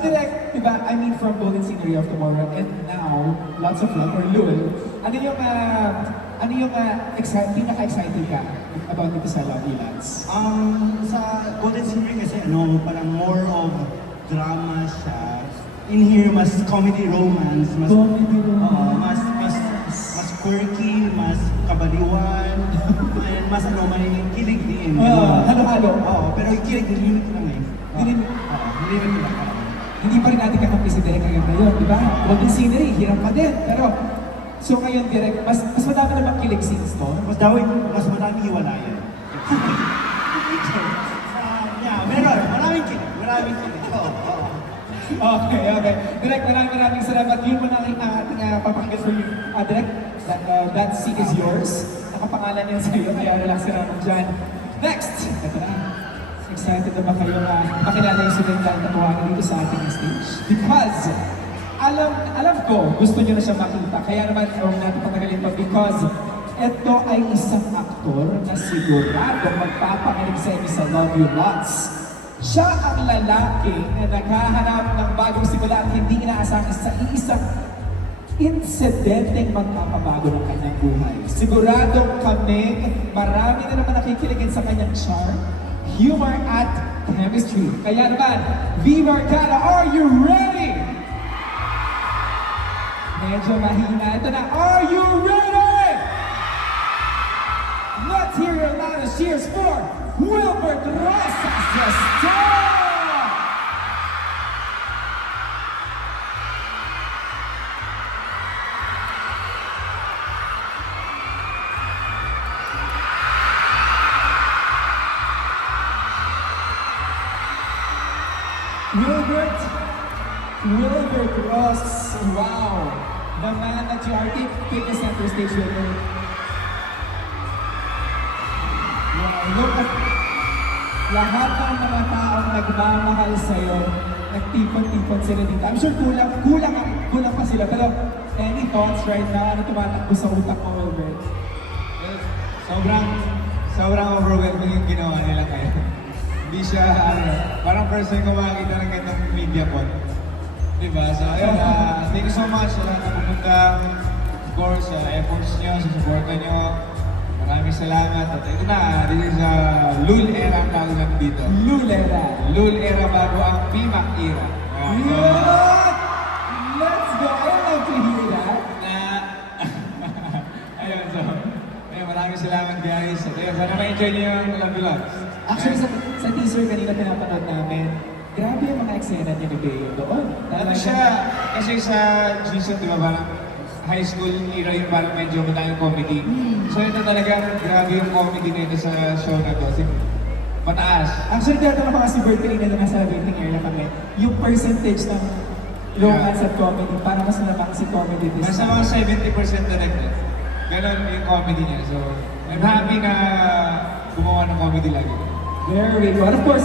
direct, diba, I mean, from Golden Scenery of Tomorrow and now, Lots of Love or Lul, pinaka-excited ka about dito sa Love You Lots? Sa Golden Scenery kasi parang more of drama siya. In here, mas comedy romance, mas Comedy romance. Oo, mas quirky, mas kabaliwan, and mas may kilig din. Halo-halo. Oo, pero yung kilig limit lang eh. Limit. Limit lang. Hindi pa rin natin kakampi si Direk hanggang ngayon, di ba? Golden Scenery, hirap pa din. Pero, so ngayon, Direk, mas madami na bang kilig scenes to? Mas madami hiwalayan. Meron. Maraming kilig. Oo. Okay. Direk, maraming salamat. Yun mo na ang ating papakinggan for you. Direk, that seat is yours. Nakapangalan yan sa'yo, kaya relax ka naman dyan. Next! Ito na. Excited na ba kayo makilala yung Subental na tawagan dito sa ating stage? Because, alam ko, gusto nyo na siya makita. Kaya naman, huwag natin patagalin pa because ito ay isang aktor na sigurado magpapangalig sa inyo sa Love You Lots. Siya ang lalaki na naghahanap ng bagong simula at hindi inaasahan sa iisang insidenteng magpapabago ng kanyang buhay. Siguradong kami, marami na naman nakikiligin sa kanyang charm, humor at chemistry. Kaya naman, Viva Arcana, are you ready? Medyo mahina. Ito na, are you ready? Let's hear your loudest cheers for Wilbert Rosas, the star! Wilbert Ross, wow! The man that you are, take the center stage, Wilbert. Wow, look at lahat ng mga taong nagmamahal sa'yo, nagtipon-tipon sila dito. I'm sure kulang pa sila, pero any thoughts right now? Ano tumatakbo sa utak mo, Wilbert? Sobrang overwhelming yung ginawa nila kayo. Hindi siya, parang first time ko makakita ng gandang media po. Diba? So, ayun, thank you so much sa lahat na pumunta. Of course, sa efforts nyo, sa supporta nyo. Maraming salamat. At ito na, this is Lul Era ang tawag natin dito. Lul Era. Lul Era bago ang PMAC era. What? Let's go! I love to hear that. Ayun, so, maraming salamat guys. At ayun, sana ma-enjoy niyo yung Love You Lots. Actually, sa teaser kanina pinapanood namin, grabe yung mga eksena niya ni Bea doon. Ano siya, kasi sa Jason, di ba, parang high school era yung parang medyo matayang comedy. So ito talaga, grabe yung comedy na ito sa show na to. Mataas. Actually, tinatanong pa kasi birthday na nasa waiting area kami, yung percentage ng romance at comedy, para mas naman si comedy this Nasa time. mga 70% na rin. Ganon yung comedy niya. So, I'm happy na gumawa ng comedy lagi. Very good. Of course,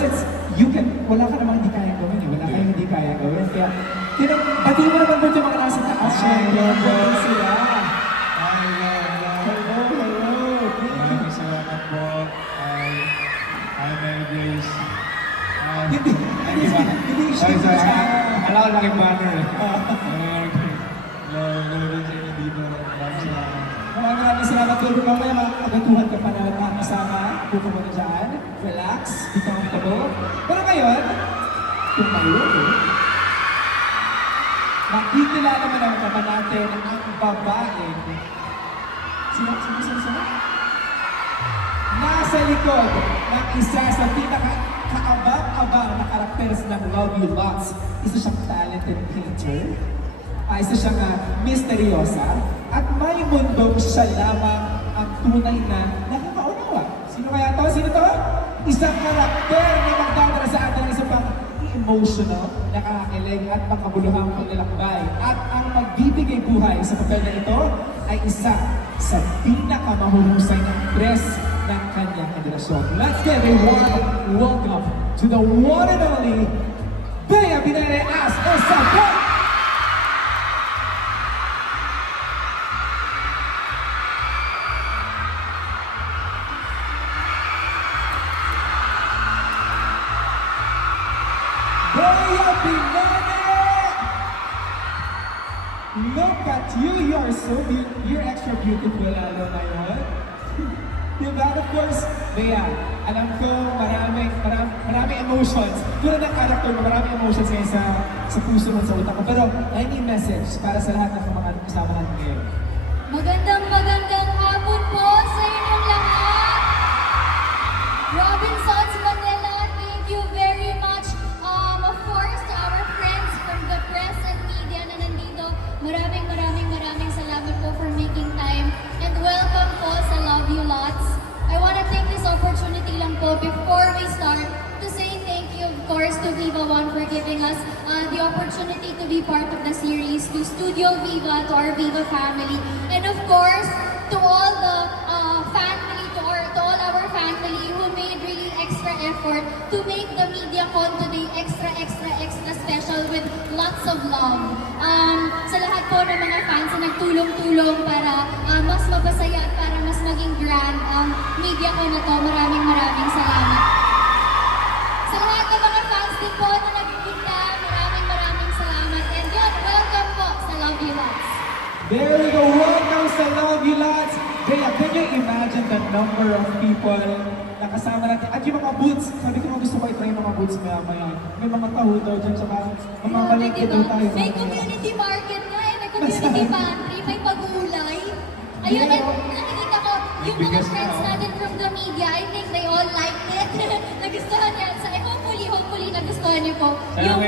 wala ka namang hindi kayang gawin eh. Wala kayong hindi kayang gawin. Kaya, pati mo naman doon yung mga nasa taas. Hello sila. Hello. Maraming salamat po. Hi, Mary Grace. Hindi Sorry. siya. Alam ko laking banner eh. Hello din sa inyo dito. Maraming salamat. Maraming salamat po. Mamaya makakagantuhan ka pa na kasama. Pupo mo na dyan. Relax. Be comfortable. Pero ngayon, kung mayroon makikilala mo naman natin ang babaeng sino? Nasa likod ng isa sa pinaka-kaabang-abang na karakteres ng Love You Lots. Isa siyang talented painter. Isa siyang misteryosa. At may mundong siya lamang ang tunay na nakakaunawa. Sino kaya to? Sino to? Isang karakter na magdadala sa atin ng isa pang emotional, nakakakilig at makabuluhang paglalakbay. At ang magbibigay buhay sa papel na ito ay isa sa pinakamahuhusay ng press ng kanyang henerasyon. Let's give a warm welcome to the one and only Bea Binere as Isabel! Bea Binere! Look at you, you're extra beautiful lalo ngayon. Diba? Of course, Bea, alam ko maraming emotions. Tulad ng character mo, maraming emotions ngayon sa puso mo, sa utak mo. Pero, any message para sa lahat ng mga kasama natin ngayon? Magandang hapon po sa inyong lahat. Robinsons Manila, thank you very much. Of course, to our friends from the press and media na nandito, maraming salamat po for making time. And welcome po sa Love You Lots. I want to take this opportunity lang po before we start to say thank you, of course, to Viva One for giving us the opportunity to be part of the series, to Studio Viva, to our Viva family, and of course, to all the family, to all our family who made really extra effort to make the MediaCon today extra special with lots of love. Sa lahat po ng mga fans na nagtulong-tulong para mas mapasaya at para mas maging grand ang MediaCon na to, maraming salamat. Sa lahat ng mga fans din po na nagpunta, maraming salamat. And yun, welcome po sa Love You Lots. There we go. Welcome sa Love You Lots. Bea, can you imagine the number of people na kasama natin? At yung mga booths, sabi ko gusto ko i-try yung mga booths maya. May mga taho daw dyan, saka mamamalagay daw tayo. May community market nga eh, may community pantry, may pag-ulay. Ayun, at nakikita ko, yung mga friends natin from the media, I think they all liked it. Nagustuhan niya. So, hopefully nagustuhan niyo po. Yung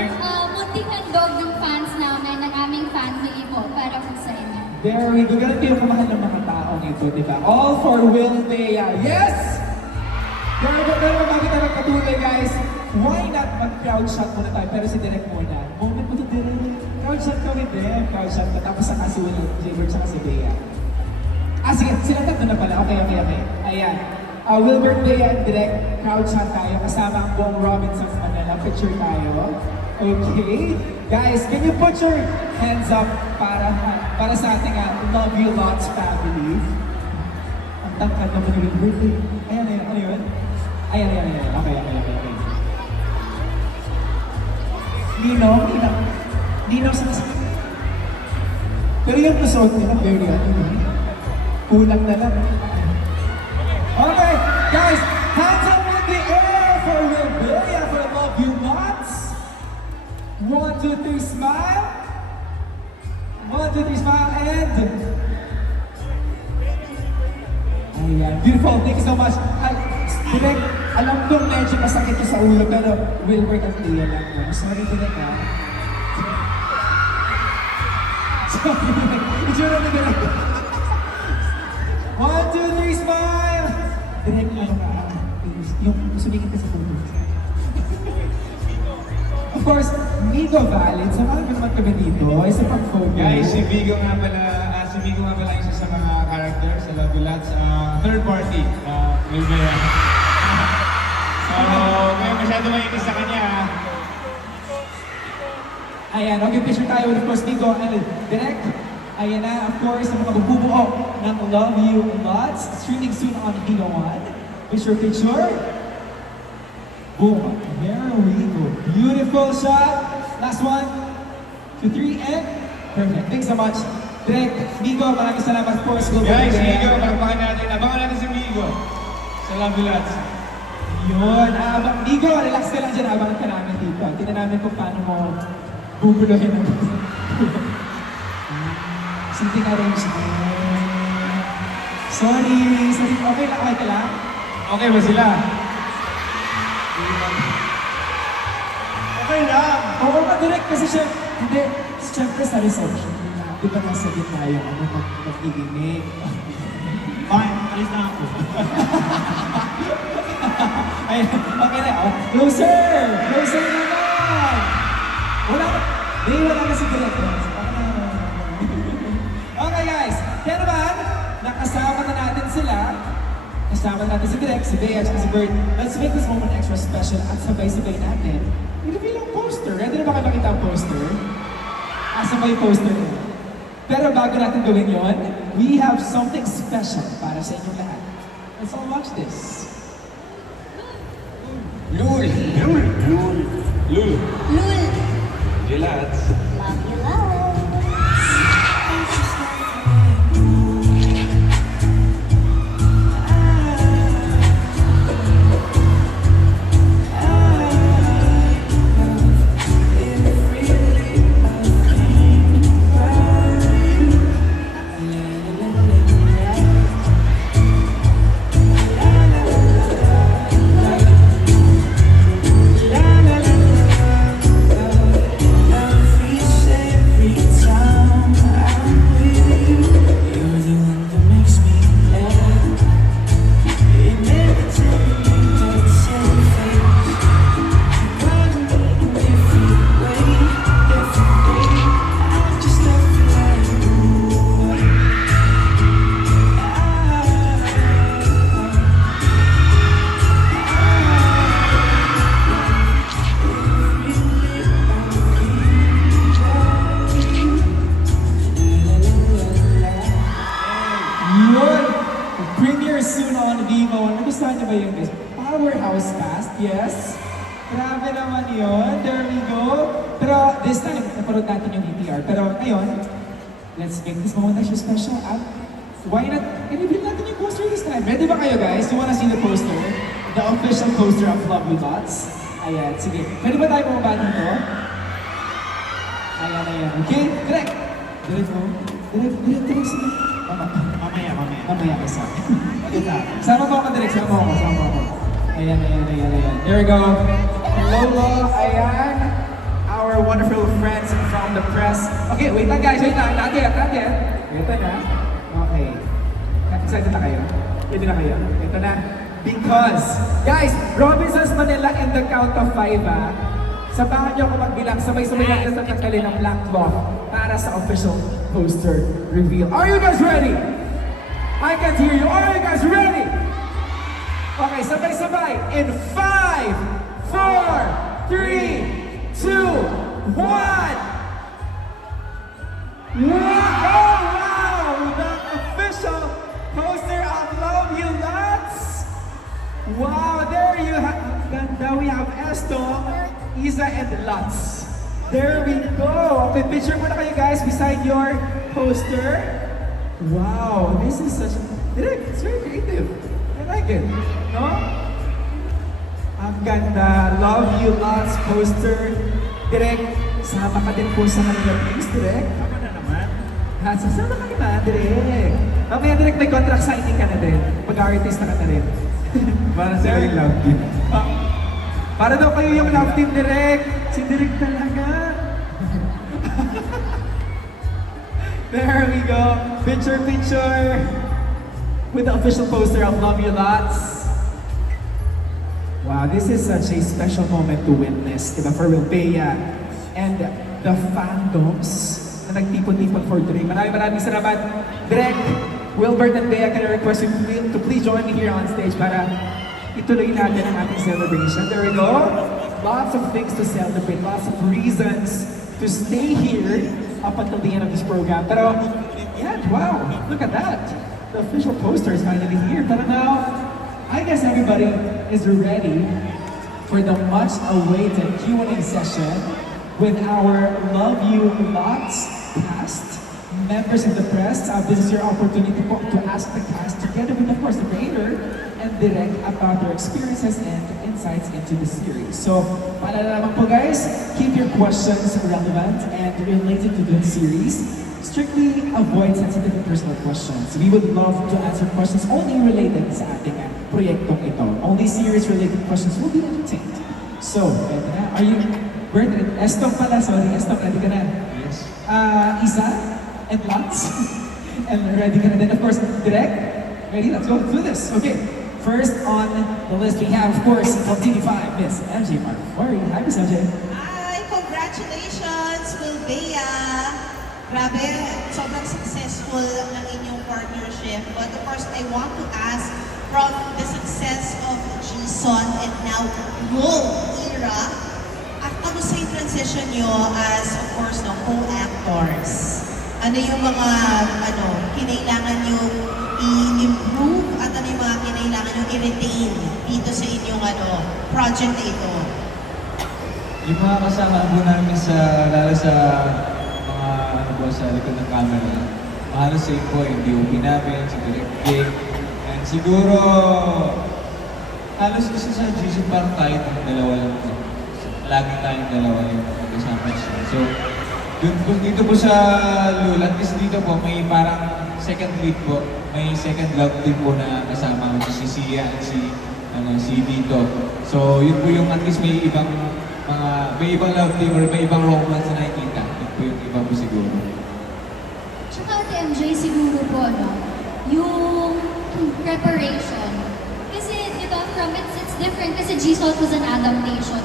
munting handog ng fans namin, ng aming family po, para po sa inyo. There we go. Ganun yung kamahal ng mga taong ito, di ba? All for Will Bea. Yes! Pero bago tayo magpatuloy, guys, why not mag-crowd shot muna tayo? Pero si Direk muna. Moment mo to, Direk. Crowd shot ka with them. Crowd shot ka. Tapos saka si Will, Jaybird, saka si Bea. Sige. Sila tatlo na pala. Okay. Ayan. Wilbert, Bea, and Direk, crowd shot tayo. Kasama ang buong Robinsons Manila. Picture tayo. Okay. Guys, can you put your hands up para sa ating Love You Lots family? Ang tangkad naman ni Wilbert. Ayan. Ano yun? Ayan. Okay. Linaw sa pero yung suot nila, very kulang na lang. Okay, guys, hands up in the air for Will Bea for Love You Lots. 1, 2, 3, smile. 1, 2, 3, smile, and... Ayan, beautiful. Thank you so much. Direk, alam ko medyo masakit ko sa ulo, pero Wilbert at Bea lang po. Sorry, Direk, ha? Sorry, Direk. Itsura na, Direk. 1, 2, 3, smile! Direk, ano ka? Yung sumingin ka sa photo. Of course, Migo Valid. Samahan ko naman kami dito. Ay sa pag-photo. Guys, si Vigo nga pala isa sa mga character sa Love You Lots. Third party. Will Bea. So, kaya masyado makinis sa kanya. Ayan, okay, picture tayo with, of course, Migo and Direk. Ayan na, of course, ang mga bubuo ng Love You Lots. Streaming soon on Hilo One. Picture. Boom. There we go. Beautiful shot. Last 1, 2, 3, and perfect. Thanks so much. Direk, Migo, maraming salamat, of course. Guys, Migo, abangan natin si Migo sa Love You Lots. Yun. Migo, relax ka lang dyan. Abangan ka namin dito. Tingnan namin kung paano mo bubuluhin ang something arranged. Sorry. Okay ka lang? Okay ba sila? Okay lang. Oo nga, direct kasi siya, hindi, siyempre sa reception, di ba nasa gitna yung mag-iinig? Fine, alis na ako. Ay, okay na. Oh, closer naman! Wala na si direct. Okay guys, kaya naman, nakasama na natin sila. Kasama natin si Direk, si Bea, at si Bert. Let's make this moment extra special at sabay-sabay natin. Ilagay lang poster. Ready na ba kayo makita ang poster? Asa ba yung poster niya? Pero bago natin gawin yon, we have something special para sa inyong lahat. Let's all watch this. Lul! Lul! Relats. Love You Lots! press. Grabe naman yun. There we go. Pero this time, naparod natin yung ETR. Pero ngayon, let's make this moment extra special. At why not, i-reveal natin yung poster this time. Ready ba kayo guys? You wanna see the poster? The official poster of Love You Lots. Ayan, sige. Pwede ba tayo bumaba dito? Ayan. Okay, direct. Direct mo. Direct. Sige. Mamaya isa. Sama mo ako direct. Sama mo ako. Ayan. There we go. Lolo, ayan. Our wonderful friends from the press. Okay, wait lang guys. Not yet. Ito na. Okay. Excited na kayo? Ready na kayo? Ito na. Because, guys, Robinsons Manila in the count of 5 Sabahan niyo ako magbilang, sabay-sabay natin sa tanggalin ng black cloth para sa official poster reveal. Are you guys ready? I can't hear you. Are you guys ready? Okay, sabay-sabay. In 5, 4, 3, 2, 1. Wow! The official poster of Love You Lots. Wow, there you have. Ganda, we have Estong, Isa, and Lots. There we go. Okay, picture muna kayo guys beside your poster. Wow, this is such a... It's very creative. I like it. No? Ang ganda. Love You Lots poster. Direk, sama ka din po sa kanila. Please, Direk. Tama na naman. Sasama ka naman, Direk. Mamaya, Direk, may contract signing ka na din. Pag-artist na ka na rin. Para sa yung love team. Para daw kayo yung love team, Direk. Si Direk talaga. There we go. Picture with the official poster of Love You Lots. Wow, this is such a special moment to witness, diba, for Wilpea and the fandoms na nagtipon-tipon for Direk. Maraming salamat. Direk, Wilbert and Bea, can I request you to please join me here on stage para ituloy natin ang ating celebration. There we go. Lots of things to celebrate, lots of reasons to stay here up until the end of this program. Pero, yeah, wow, look at that. The official poster is finally here. Pero now, I guess everybody is ready for the much-awaited Q&A session with our Love You Lots cast, members of the press. This is your opportunity to ask the cast, together with, of course, the creator and Direk, about their experiences and insights into the series. So, paalala naman po guys, keep your questions relevant and related to the series. Strictly avoid sensitive and personal questions. We would love to answer questions only related sa ating proyektong ito. Only series-related questions will be entertained. So, eto na. Are you... Estong pala, sorry. Estong, ready ka na? Yes. Isa and Lots. And ready ka na din, of course, Direk. Ready? Let's go through this. Okay. First on the list, we have, of course, from TV5, Miss MJ Marfori. Hi, Miss MJ. Hi! Congratulations, Wilbea! Grabe, sobrang successful ng inyong partnership. But of course, I want to ask, from the success of Jason and now Roll era, kamusta yung transition nyo as, of course, no, co-actors? Ano yung mga, kinailangan nyo i-improve at ano yung mga kinailangan nyo i-retain dito sa inyong, project na ito? Yung mga kasama po namin lalo sa mga, sa likod ng camera, halos same po yung DOP namin, si Direk Jake, and siguro, halos kasi sa Jason parang tayo ng dalawa lang po. Lagi tayong dalawa yung mag-usapan siya. So, dito po sa Lula, at least dito po, may parang second lead po, may second love team po na kasama ko, si Sia at si Dito. So, yun po yung at least may ibang love team or may ibang romance na nakikita. Yun po yung iba po siguro. Tsaka Ate MJ, siguro po, yung preparation. Kasi, di ba, from it's different kasi G-Salt was an adaptation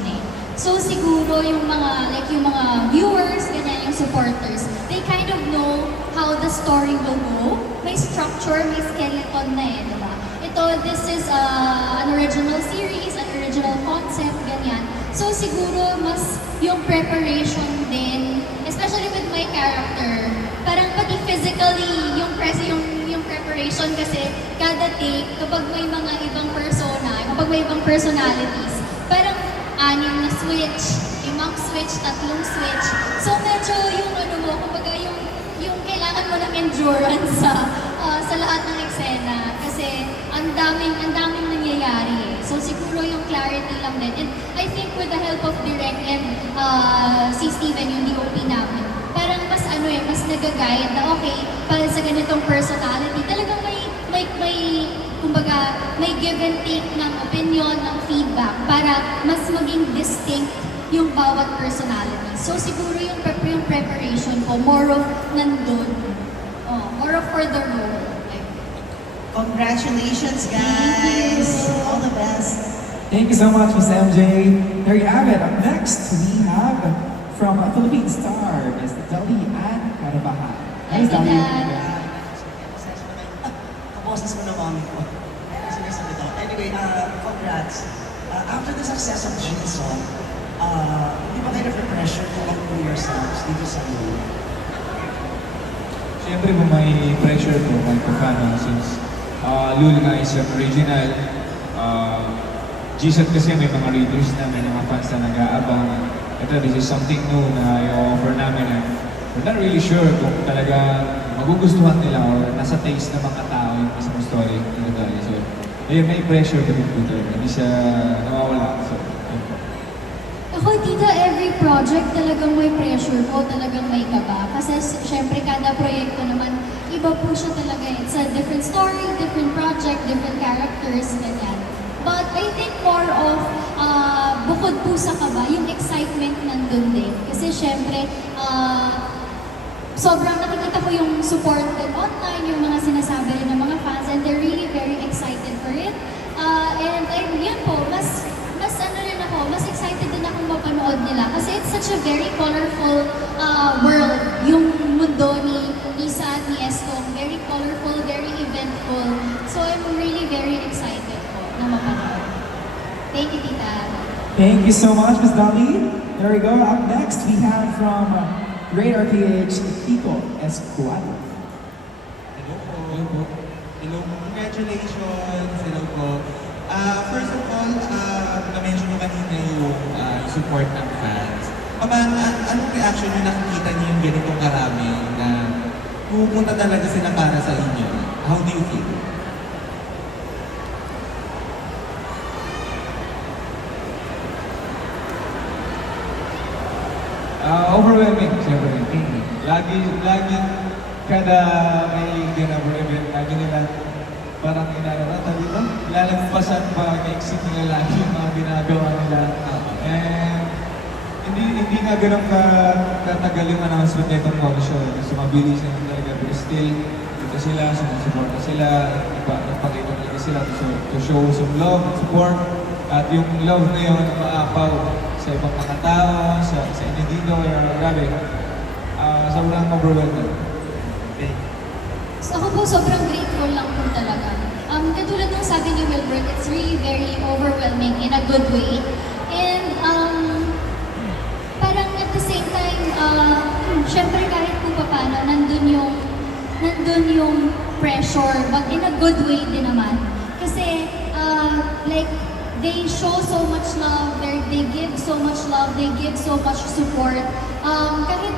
So, siguro yung mga viewers, ganyan, yung supporters, they kind of know how the story will go. May structure, may skeleton na di ba? This is an original series, an original concept, ganyan. So, siguro mas yung preparation din, especially with my character, parang pati physically, yung preparation kasi kada take, kapag may mga ibang persona, kapag may ibang personalities, parang switch, limang switch, tatlong switch. So medyo yung ano mo, kumbaga yung kailangan mo ng endurance sa lahat ng eksena kasi ang daming nangyayari eh. So siguro yung clarity lang din. And I think with the help of Direk and si Steven, yung DOP namin, parang mas mas nag-guide na okay, para sa ganitong personality, talagang may kumbaga, may give and take ng opinion, ng feedback, para mas maging distinct yung bawat personality. So siguro yung preparation ko, more of nandun. More of for the role. Congratulations, guys. All the best. Thank you so much, Miss MJ. There you have it. Up next, we have from Philippine Star, Miss Dali Ann Carabahan. Hi, Dali. Kaboses mo na mami ko. Kasi nasa nito. Anyway, congrats. After the success of Jinson, hindi ba kayo na-pressure to improve yourselves dito sa role? Siyempre po may pressure po kahit pa paano since Lul nga is an original. GSAT kasi may mga readers na, may mga fans na nag-aabang. Ito, this is something new na i-offer namin na we're not really sure kung talaga magugustuhan nila or nasa taste ng mga tao yung isang story. So, may pressure din po talaga. Hindi siya nawawala. So, yun po. Ako, tita, every project talagang may pressure ko, talagang may kaba. Kasi syempre kada proyekto naman, iba po siya talaga. It's a different story, different project, different characters, ganyan. But I think more of, bukod po sa kaba, yung excitement nandun din. Kasi syempre, sobrang nakikita ko yung support din online, yung mga sinasabi rin ng mga fans, and they're really very excited for it. And yun po, mas excited din akong mapanood nila kasi it's such a very colorful world. Yung mundo ni Isa at ni Estong, very colorful, very eventful. So I'm really very excited po na mapanood. Thank you, Tita. Thank you so much, Miss Dali. There we go. Up next, we have from Radar PH, Kiko Escuadro. Hello po. Hello po. Hello po. Congratulations. Hello po. First of all, na-mention nyo kanina yung support ng fans. Anong reaction nyo nakikita nyo yung ganitong karami na pupunta talaga sila para sa inyo? How do you feel? Overwhelming, siyempre. Lagi, kada may ganapur event, lagi nila parang inararata dito. Lalagpasan pa, na-exit nila lagi yung mga ginagawa nila. And hindi nga ganun katagal yung announcement na itong Mall Show. Kasi mabilis na talaga. Pero still, dito sila, sumusuporta sila, nagpakita talaga sila to show some love and support. At yung love na yun, maapaw sa ibang mga tao, sa inyo dito, grabe. Sobrang overwhelmed. Thank you. So ako po sobrang grateful lang po talaga. Katulad ng sabi ni Wilbert, it's really very overwhelming in a good way. And parang at the same time, syempre kahit po paano, nandun yung pressure, but in a good way din naman. Kasi like, they show so much love, they give so much love, they give so much support. Kahit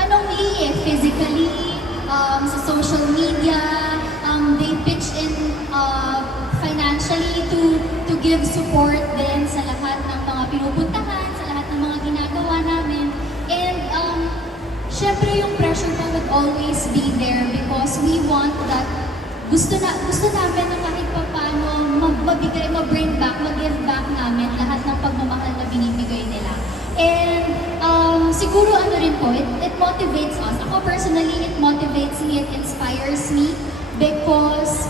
anong physically, sa social media, they pitch in financially to give support din sa lahat ng mga pinupuntahan, sa lahat ng mga ginagawa namin. And syempre yung pressure na would always be there because we want that, gusto namin na kahit pa paano ma-bring back, mag-give back namin lahat ng pagmamahal na binibigay nila. And siguro rin po, it motivates us. Ako personally, it motivates me, it inspires me because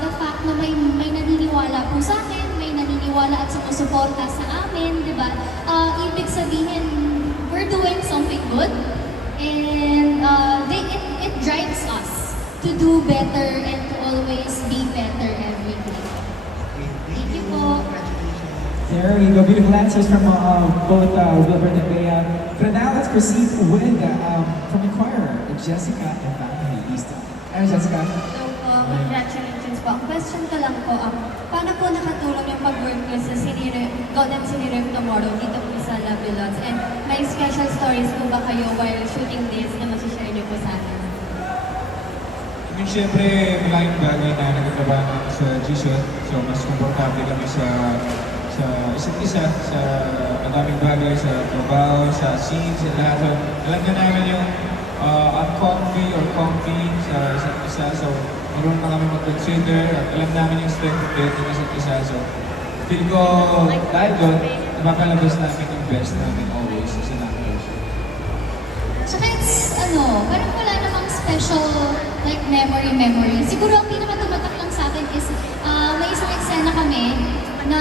the fact na may naniniwala po sa akin, may naniniwala at sumusuporta sa amin, di ba? Ibig sabihin, we're doing something good and it drives us to do better and to always be better every day. Thank you po. There you go. Beautiful answers from both Wilbert and Bea. But now let's proceed with from Inquirer, Jessica Evangelista. Jessica. Hello po, congratulations po. Ang question ko lang po, paano po nakatulong yung pag-work ko sa Golden Cine Rev Tomorrow dito po sa You Lots? And may special stories po ba kayo while shooting this na masashare niyo po sa akin? I mean, syempre, malaking bagay na nagkatabahan namin sa G-Shot. So, mas komportable kami sa isa't isa, sa madaming bagay, sa trabaho, sa scenes, sa lahat. So, alam na namin yung uncomfy or comfy sa isa't isa. So, marunong na kami mag-consider at alam namin yung strength of it ng isa't isa. So, feel ko dahil doon, napapalabas namin yung best namin always sa actors. Tsaka it's, parang wala namang special, like, memory. Siguro ang pinaka-tumatak lang sa akin is, may isang eksena kami na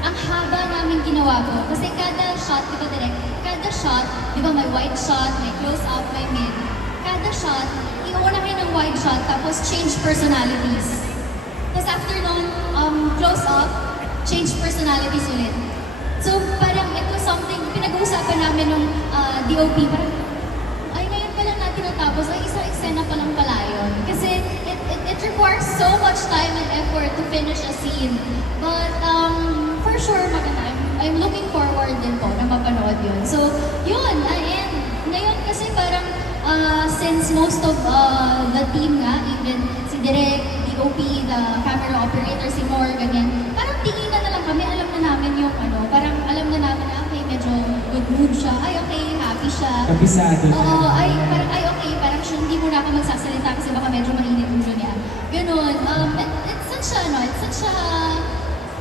ang haba namin ginawa ko. Kasi kada shot, di ba direct? Kada shot, di ba may wide shot, may close-up, may mid. Kada shot, iuna kayo ng wide shot, tapos change personalities. Tapos after nun, close-up, change personalities ulit. So parang ito something, pinag-uusapan namin nung DOP, parang, ay ngayon pa lang natin natapos, ay isang eksena pa lang pala yun. Kasi it requires so much time and effort to finish a scene. But for sure, maganda. I'm looking forward din po na mapanood yun. So yun, and ngayon kasi parang since most of the team nga, even si Direk, DOP, the camera operator, si Nor, ganyan, parang tinginan na lang kami, alam na namin yung parang alam na namin na okay, medyo good mood siya, ay okay, happy siya. Kabisado na. Oo, ay parang ay okay, parang siya, hindi muna ako magsasalita kasi baka medyo mainit ulo niya. Ganun.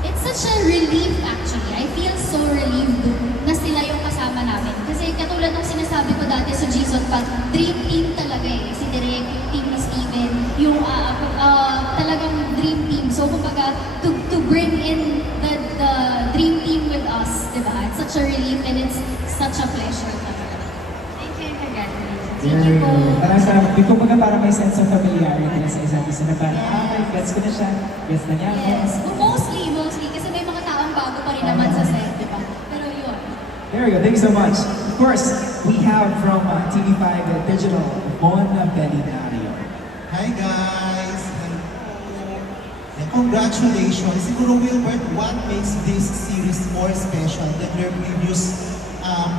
It's such a relief actually. I feel so relieved na sila yung kasama namin. Kasi katulad ng sinasabi ko dati sa G-Shot pa, dream team talaga eh. Si Direk, yung team ni Steven, yung talagang dream team. So kumbaga, to bring in the dream team with us, diba? It's such a relief and it's such a pleasure talaga. Thank you and congratulations. Thank you po. Parang sarap. Di ko parang may sense of familiarity na sa isa't isa na parang, okay, gets ko na siya. Gets na niya ako. Yes, mostly, kasi may mga taong bago pa rin naman sa set, di ba? Pero yun. There we go. Thank you so much. Of course, we have from TV5 Digital, Mon Belinario. Hi guys! Hello! And congratulations! Siguro Wilbert, what makes this series more special than your previous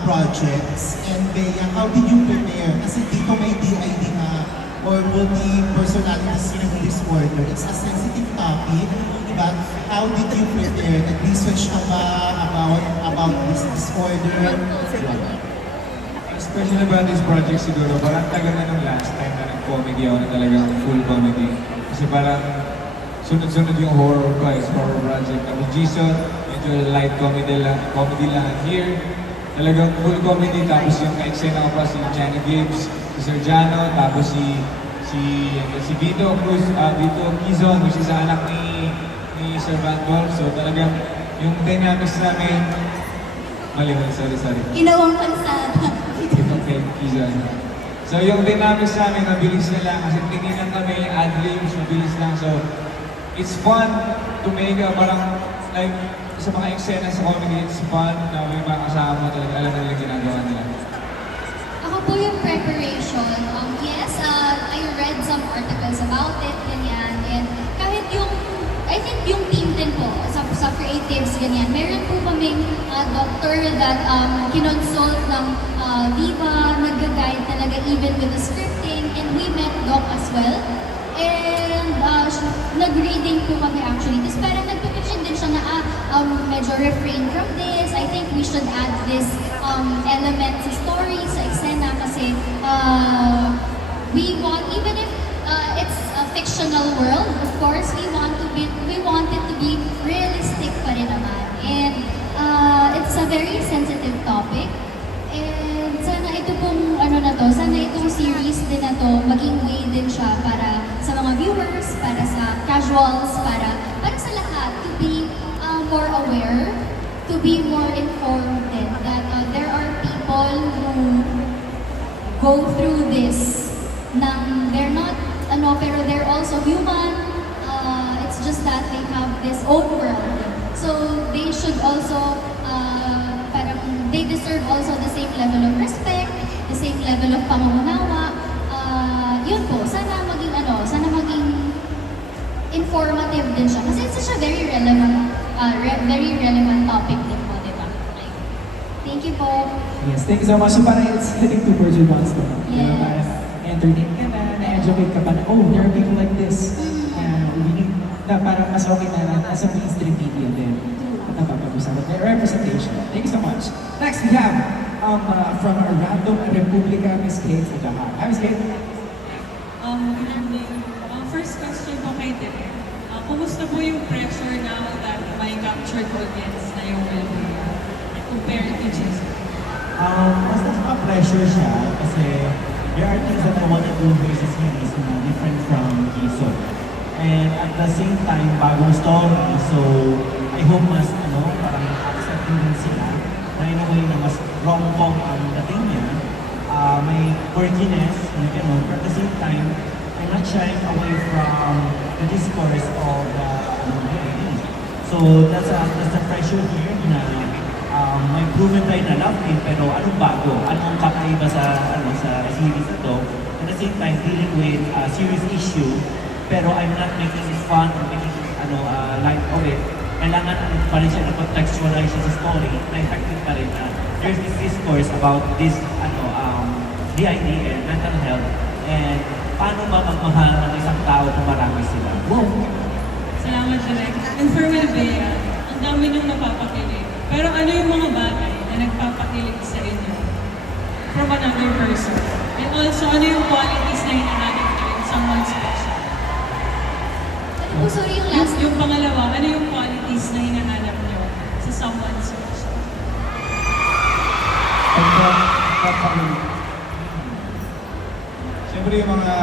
projects? And Bea, how did you prepare? Kasi dito may DID nga or multi-personality disorder. It's a sensitive topic, but how did you prepare? Nag-research ka ba about this disorder? Especially about this project siguro, parang tagal na nung last time na nag-comedy ako na talagang full comedy. Kasi parang sunod-sunod yung horror ko, it's horror project. Tapos G-Shot, medyo light comedy lang here. Talagang full comedy, tapos yung ka-eksena ko pa si Johnny Gibbs, si Sergiano, tapos si Vito Cruz, Vito Quizon, which is anak ni Sir Van Wolf. So talagang yung dynamics namin, sorry. Ginawang pansada. Okay, Quizon. So yung dynamics namin, mabilis na lang kasi tingin lang kami, ad-libs, mabilis lang. So it's fun to make parang like sa mga eksena sa comedy, it's fun na may mga kasama talaga, alam na nila ginagawa nila. Ako po yung preparation. Yes, I read some articles about it, ganyan. And kahit I think yung team din po, sa creatives, ganyan. Meron po kaming doctor that kinonsult ng Viva, nag-guide talaga even with the scripting. And we met Doc as well. And nag-reading po kami actually. Tapos parang nagpipicture din siya na medyo refrain from this. I think we should add this element sa story, sa eksena kasi we want, even if it's a fictional world, of course, we want it to be realistic pa rin naman. And it's a very sensitive topic. And sana ito pong sana itong series din na to, maging way din siya para sa mga viewers, para sa casuals, para sa lahat to be more aware, to be more informed din that there are people who go through this they're not pero they're also human. It's just that they have this own world. So they should also they deserve also the same level of respect, the same level of pangunawa. Yun po, sana maging informative din siya. Kasi it's such a very relevant topic din po, di ba? Thank you po. Yes, thank you so much. So parang it's hitting two birds with one stone. Yes. Parang entertain ka na, na-educate ka pa na, oh, there are people like this. We need, na parang mas okay na nasa mainstream media din. At napapag-usapan. May representation. Thank you so much. Next, we have from a random Republica, Miss Kate Fujaha. Hi, Miss Kate. Good evening. First question po kay Direk. Kumusta po yung pressure now that may captured audience na yung Wilbur compared to Jesus? Mas nakaka-pressure siya kasi there are things that I want to do here sa series na different from Jisoo. And at the same time, bagong story, so I hope mas, parang accepting din sila na in a way na mas rom-com ang dating niya. May quirkiness, may ganun, but at the same time, I'm not shying away from the discourse of the movie. So that's the pressure here na may proven tayo na love team, pero anong bago? Anong kakaiba sa series na to? At the same time, dealing with serious issue, pero I'm not making fun or making light of it. Kailangan pa rin siya na contextualize siya sa story, na effective pa rin na there's this discourse about this DID and mental health and paano ba magmahal ng isang tao kung marami sila. Wow! Salamat, Direk. And for Wilbea, ang dami niyong napapakilig. Pero ano yung mga bagay na nagpapakilig sa inyo from another person? And also, ano yung qualities na hinahanap niyo in someone special? Ano po, sorry, yung last Yung pangalawa, ano yung qualities na hinahanap niyo sa someone special? Siyempre yung mga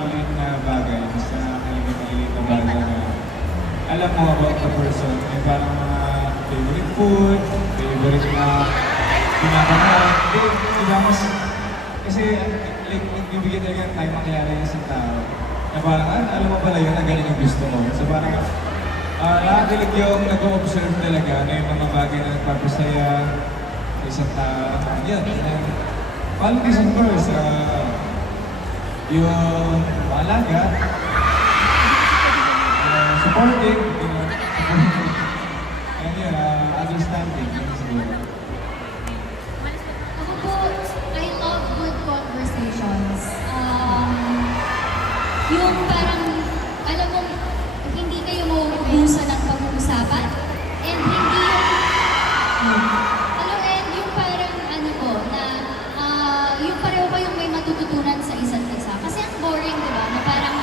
maliit na bagay, basta nakakalimutan na bagay na alam mo about the person. May parang mga favorite food, favorite na pinapanood. Diba mas, kasi like, nagbibigyan talaga ng time makilala yung isang tao. Na parang, alam mo pala yun, na ganun yung gusto mo. So parang, nakakakilig yung nag-observe talaga na yung mga bagay na nagpapasaya sa isang tao. Yan, and qualities of course, yung maalaga, supporting, and yun, understanding. Yun siguro. Ako po, I love good conversations. Yung parang, alam mo, hindi kayo mauubusan ng pag-uusapan. And hindi yung parang ano po, na yung pareho kayong may matututunan sa isa't isa. Kasi ang boring, di ba? Na parang,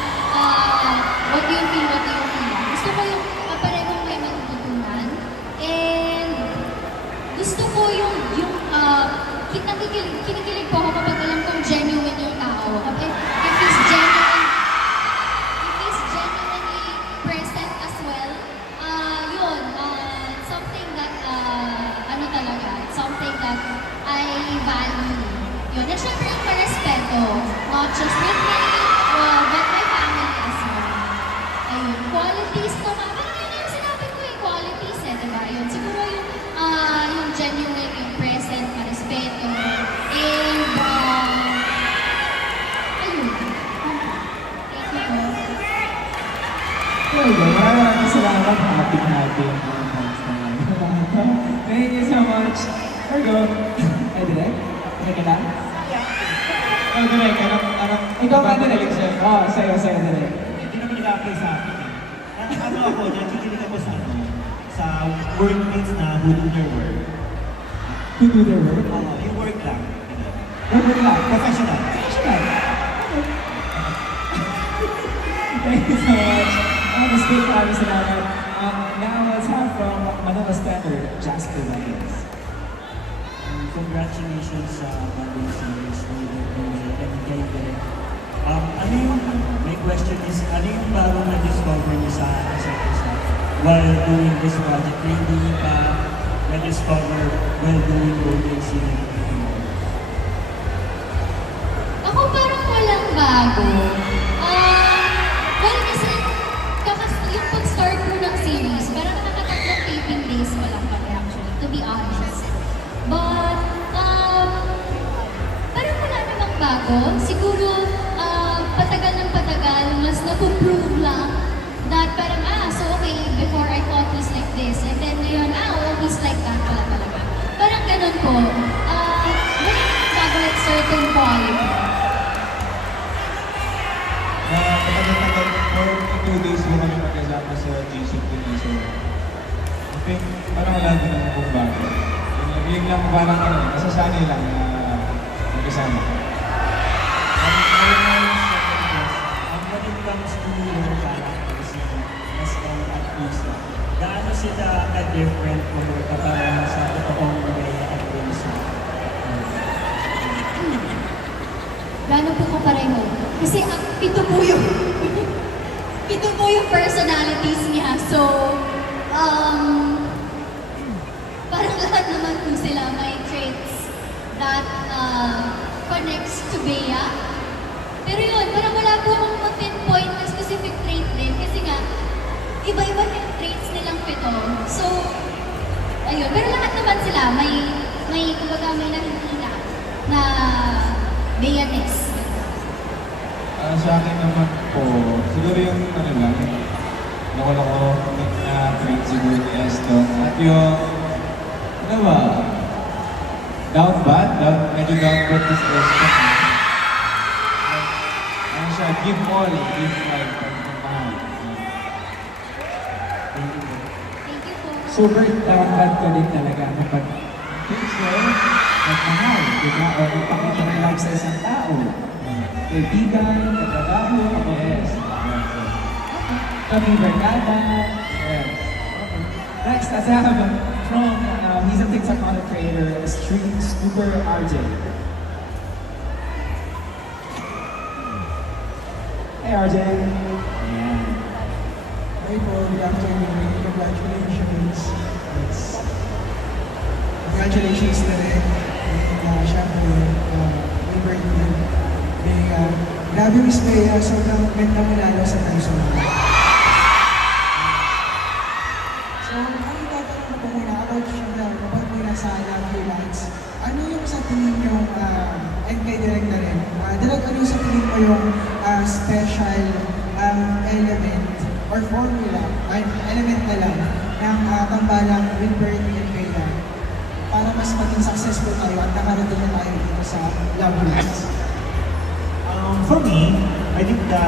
what do you feel, what do you feel? Gusto ko yung parehong may matututunan. And gusto ko yung kinikilig po ako kapag alam kong genuine yung tao. If he's genuinely present as well, something that, something that I value. Yun. And syempre yung respeto, not just with me, but my family as well. Ayun, qualities naman, parang yun yung sinabi ko yung qualities diba? Yun, siguro yung genuine, yung present, respeto, and ayun. Thank you po. There we go. Maraming salamat. Happy ang mga fans naman. Thank you so much. There we go. Ay, Direk? Direk ka na? Oh, Direk, Ikaw ka, Direk. Sa'yo, Direk. Hindi naman nag-apply sa akin. Nakikinig ako sa workmates na who do their work. Who do their work? Yung work lang. Work lang. Professional. Thank you so much. Miss Kate, maraming salamat. Now, let's have from Manila Standard, Jasper Reyes. Congratulations sa bagong series and kay Direk. My question is, ano yung bago na-discover niyo sa isa't isa while doing this project? Na hindi niyo pa na-discover while doing Golden Series? Ako parang walang bago. Well, kasi yung pag-start ko ng series, parang nakakatatlong taping days pa lang kami actually, to be honest. But, parang wala namang bago. Siguro, patagal ng patagal, mas napuprove lang that parang, so okay, before I thought he's like this, and then ngayon, he's like that pala talaga. Parang ganun 2 days po kami magkasama sa G-Ship din. So, I think parang wala din naman kung bago. Yun lang parang nasasanay lang na magkasama. When it comes to your characters, Estel at Lisa, gaano sila ka-different kung magkakaroon sa totoong Bea at Lisa? Gano'n po kapareho? Kasi pito po yung pito po yung personalities niya. So, parang lahat naman po sila may traits that connects to Bea. Pero yun, parang wala po akong ma-pinpoint na specific trait din. Kasi nga, iba-iba yung traits nilang pito. So, ayun. Pero lahat naman sila, kumbaga may nakikita na Bea-ness. Sa akin naman po, siguro yung lang, loko-loko na trait siguro ni Eston. At yung, medyo down bad to Eston. Ano siya, give all, give all, pagmamahal. Thank you po. Super dapat ka din talaga kapag picture, nagmahal, di ba? O magpakita ng love sa isang tao. Kaibigan, katrabaho, yes. Kami barkada, yes. Next, as I have from, he's a TikTok content creator, Street Scooper RJ. Hey RJ. Ayan. Hi po, good afternoon. Congratulations. Congratulations na rin. And syempre, my birthday. Grabe Miss Bea, sobrang ganda mo lalo sa personal. So, ang itatanong ko po muna about syempre, kapag muna sa Love Your Lights, ano yung sa tingin yung, and kay Direk na rin, Direk, ano yung sa tingin mo yung special element or formula, element na lang ng tambalang Wilbert and Bea para mas maging successful tayo at nakarating na tayo dito sa Love Your Lights? For me, I think the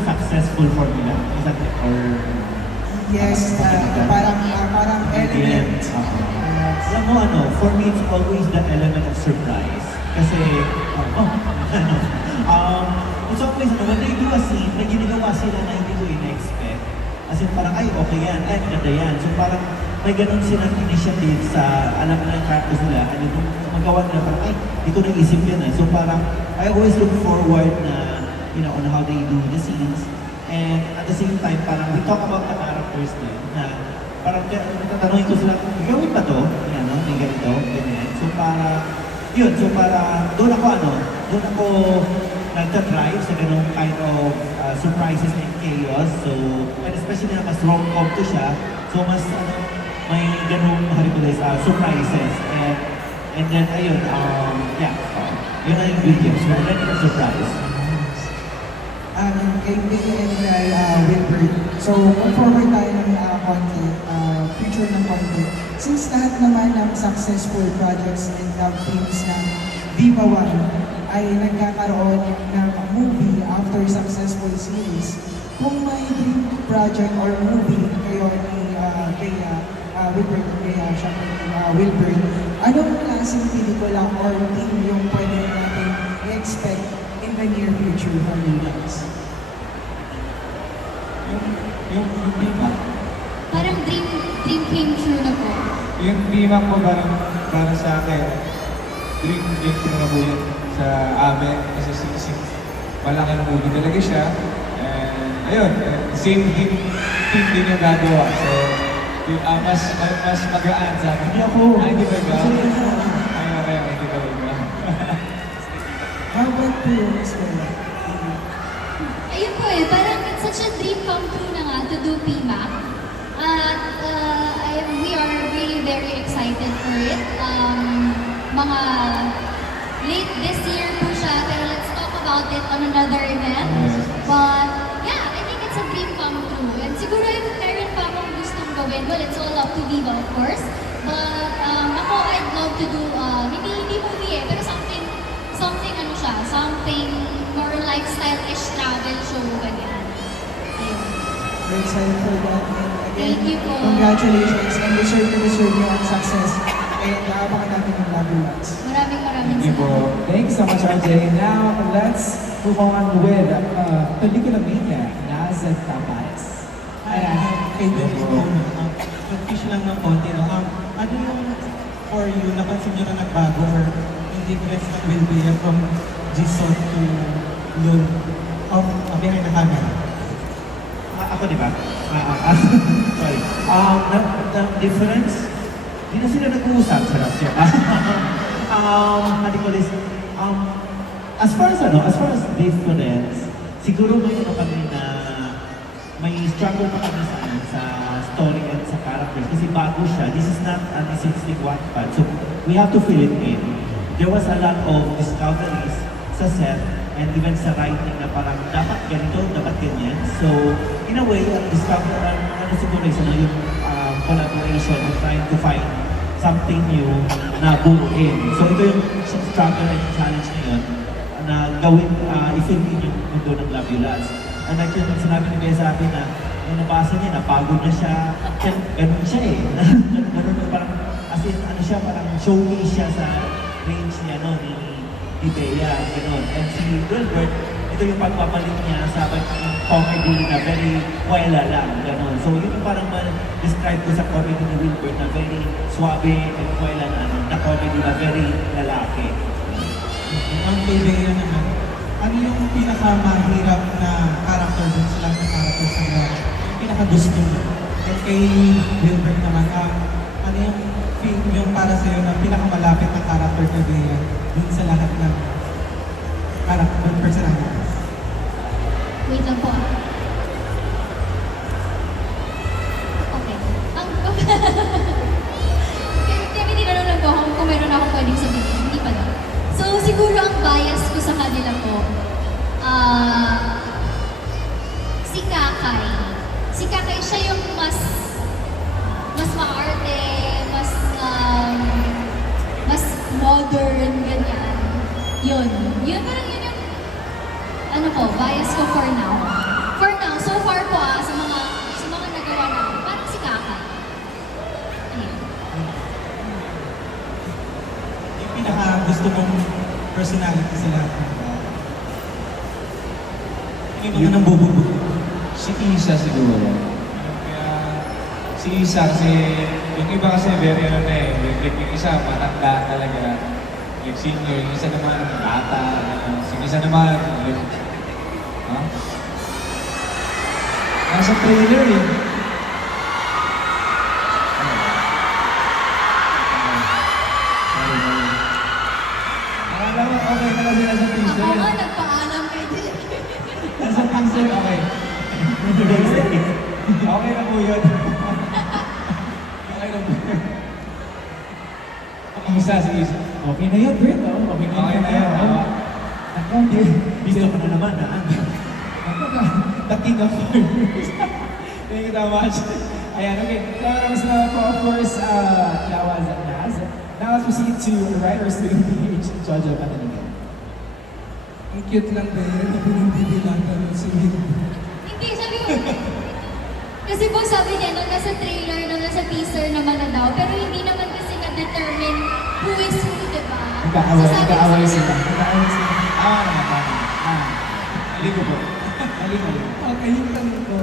successful formula is that or yes, parang element. Alam mo for me it's always the element of surprise. Kasi it's always when they do a scene, may ginagawa sila na hindi ko in-expect. As in parang ay okay yan, ay ganda yan. So parang may ganun silang initiative sa alam na ng characters nila, ano yung magawa nila parang ay, di ko naisip yan eh. So parang, I always look forward na, on how they do the scenes. And at the same time, parang we talk about the characters din, na parang tatanungin ko sila, gawin ba to? Yan, no? May ganito, ganyan. So para, doon ako nagta-drive sa ganung kind of surprises and chaos. So, and especially na mas rom-com to siya, so mas may ganung surprises. And then, ayun, yun ang ingredients. We're ready for surprise. Kay Bea and kay Wilbert. So, kung forward tayo ng konti, future ng konti. Since lahat naman ng successful projects and love teams ng Viva One ay nagkakaroon ng movie after successful series, kung may dream project or movie kayo ni Bea, Wilbert and Bea, syempre ni Wilbert, anong klaseng pelikula or team yung pwede natin i-expect in the near future from you guys? Yung bima. Parang dream came true na po. Yung bima ko parang sa akin, dream true na po yun sa amin. Kasi malaki ng movie talaga siya. And ayun, same team din yung gagawa. So, mas magaan sa akin. Hindi ako. Ay, di ba ba? Ay, hindi ba ba? How about po yung Miss Bea? Ayun po parang it's such a dream come true na nga to do PMAC. At we are really very excited for it. Mga late this year po siya, pero let's talk about it on another event. But yeah, I think it's a dream come true. And siguro if meron pa akong gustong gawin, well, it's all up to Viva, of course. But ako, I'd love to do, hindi movie pero something more lifestyle-ish travel show, ganyan. We're excited for that. And again, Thank you po. congratulations and deserve nyo ang success. Kaya naabangan natin yung Love You Lots. Maraming Thank you salamat. po. Thank you so much, RJ. Now, let's move on with Pelikula Mania, Naz at Tapares. Ayan, kay Dennis po, confusion lang ng konti, no? Ano yung for you, napansin nyo na nagbago or yung difference ng Will Bea from Jisoo to Lul of behind the camera? Ako, di ba? Sorry. The difference, di na sila nag-uusap sa rasyo. Ano ko this? As far as difference, siguro may ano kami na may struggle pa kami sa story and sa characters kasi bago siya. This is not an existing Wattpad. So we have to fill it in. There was a lot of discoveries sa set and even sa writing na parang dapat ganito, dapat ganyan. So in a way, ano siguro isa na yung collaboration and trying to find something new na buuin. So ito yung struggle and challenge ngayon na gawin, i-fill in yung mundo ng Love You Lots. And like yung sinabi ni Bea sa akin na nung nabasa niya, napagod na siya. Ganun siya eh. Ganun na parang, as in, ano siya, parang showcase siya sa range niya, no, ni Bea, ganun. And si Wilbert, ito yung pagpapalit niya sa comedy na very wala lang, ganun. So yun yung parang describe ko sa comedy ni Wilbert na very suabe and wala na comedy na very lalaki. Ang kay Bea naman, ano yung pinakamahirap na character dun sa lahat ng characters sa mga yung pinakagusto mo? And kay Wilbert naman, ano yung para sa'yo na pinakamalapit na character kay Bea dun sa lahat ng character personalities? Wait lang po. Okay. Kaya tinanong lang po kung meron akong pwedeng sabihin. Hindi pa lang. So, siguro ang bias ko sa kanila po, si Kakay. Si Kakay siya yung mas maarte, mas modern, ganyan. Yun parang yun yung, ano ko, bias ko for now. For now, so far po sa mga nagawa namin, parang si Kakay. Ayun. Yung pinaka-gusto mong personality sa lahat ng tao? Yung mga nang bububog. Si Isa siguro. Kaya si Isa kasi, yung iba kasi very ano na eh. Like yung isa, matanda talaga. Like senior, yung isa naman, bata. Yung isa naman, like, nasa trailer eh. Akala mo, okay na kasi nasa Ako teaser. nga, nagpaalam kay Jake. Nasa teaser, okay. Okay na po yun. Okay na po yun. Isa, si Isa. Okay na yun, Brent. Oh. Okay Okay na yun. Ako, Gusto ko na naman, ha? the king of farmers. Thank you so much. Ayan, okay. Tapos na po, of course, that was Naz. Now let's proceed to writers to PH, Jojo Patanigan. Ang cute lang ba yun? Pinagbibilatan mo si Wilbert. Hindi, sabi ko. Kasi po sabi niya, nung nasa trailer, nung nasa teaser naman na daw, pero hindi naman kasi na-determine who is who, di ba? Nagkaaway sila. Nagkaaway sila. Tama. Aligo po. Aligo. Okay, yung tanong ko,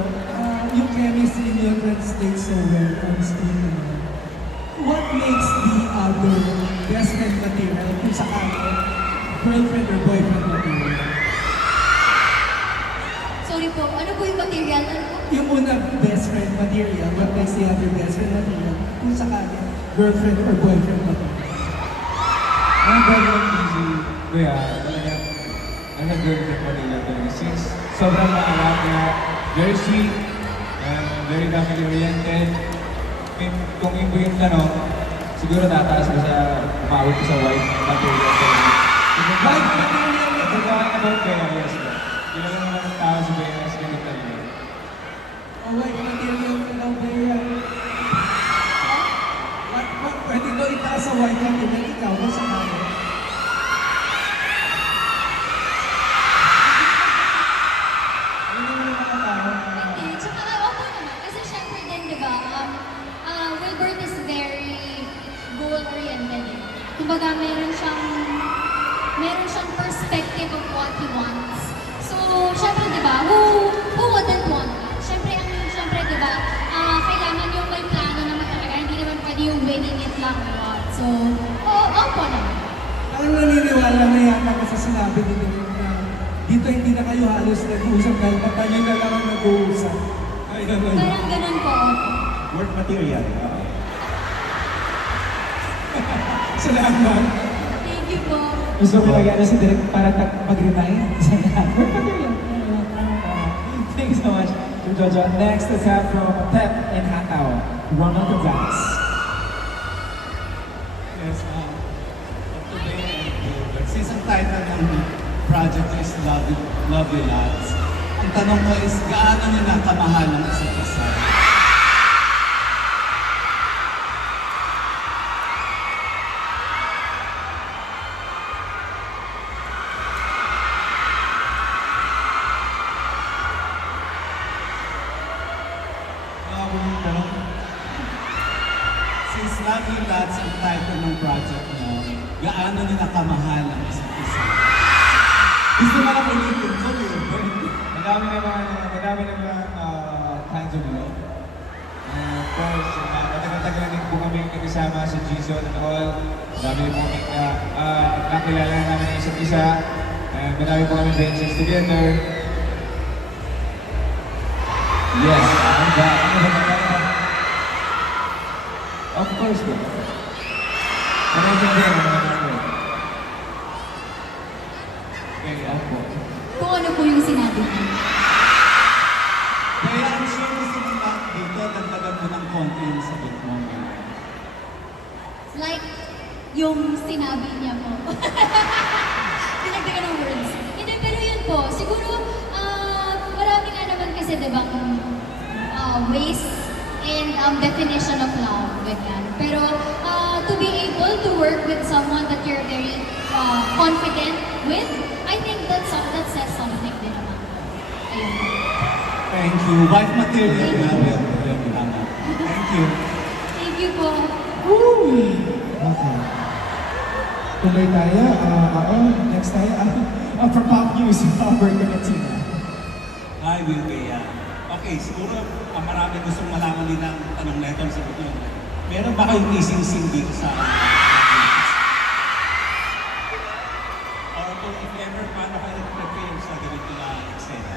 yung chemistry niyo translates so well on screen naman. What makes the other best friend material kung sakali girlfriend or boyfriend material? Sorry po, ano po yung material? Ano po? Yung una, best friend material, what makes the other best friend material kung sakali girlfriend or boyfriend material? Ang gagawin easy, kuya, talaga, girlfriend ko nila talaga. Since sobrang maalaga, very sweet, and very family-oriented. Kung yun po yung tanong, siguro tataas ko sa, umawit ko sa wife material. Wife material! Nagkakain about kaya, yes. Kailangan naman ng tao sa kaya, mas ganit talaga. Oh, wife material ka lang ba yan? Pwede ko itaas sa wife material, ikaw kung sakali. Hindi, tsaka ako po kumbaga meron siyang perspective of what he wants. So, syempre, di ba, who wouldn't want that? Syempre, di ba, kailangan yung may plano naman talaga, hindi naman pwede yung winning it lang or what. So, opo naman. Ang naniniwala na yata kasi sinabi ni Direk na dito hindi na kayo halos nag-uusap dahil kayo na lang ang nag-uusap. Parang ganun po, opo. Work material. Salamat. Thank you po. Gusto ko lagyan si Direk para mag-remind. Thanks so much, Jojo. Next, let's have from Pep and Hataw, Ronald Gonzalez. Yes, today, but since ang title ng project is Love You Lots, ang tanong ko is, gaano nyo na kamahal ang isa't isa? Since Love You Lots ang title ng project nyo, gaano nyo na kamahal ang isa't isa? Gusto mo lang ulitin ko, Madami naman kinds of love. Of course, matagal-tagal din po kami nagkasama sa Gison and all. Madami din po kami nakilala namin ang isa't isa. And madami po kami ventures together. Yes, ano ba? Of course po. Marami din. Okay, opo. Kung ano po yung sinabi niya. Kaya ang sure gusto mo lang dito, dagdagan mo ng konti yung sagot mo. Like, yung sinabi niya po. Dinagdagan ng words. Hindi, pero yun po. Siguro, marami nga naman kasi, di ba, ways and definition of love, ganyan. Pero, to be able to work with someone that you're very confident with, I think that says something din naman. Ayun. Thank you. Wife material. Tama. Thank you. Thank you po. Okay. Tuloy tayo. Next tayo. For Pop News, Robert Canatina. Hi, Will Bea. Okay, siguro marami gustong malaman din ang tanong na ito ang sagot nyo. Meron ba kayong ising-sing dito sa or kung if ever, paano kayo prepare sa ganito na eksena?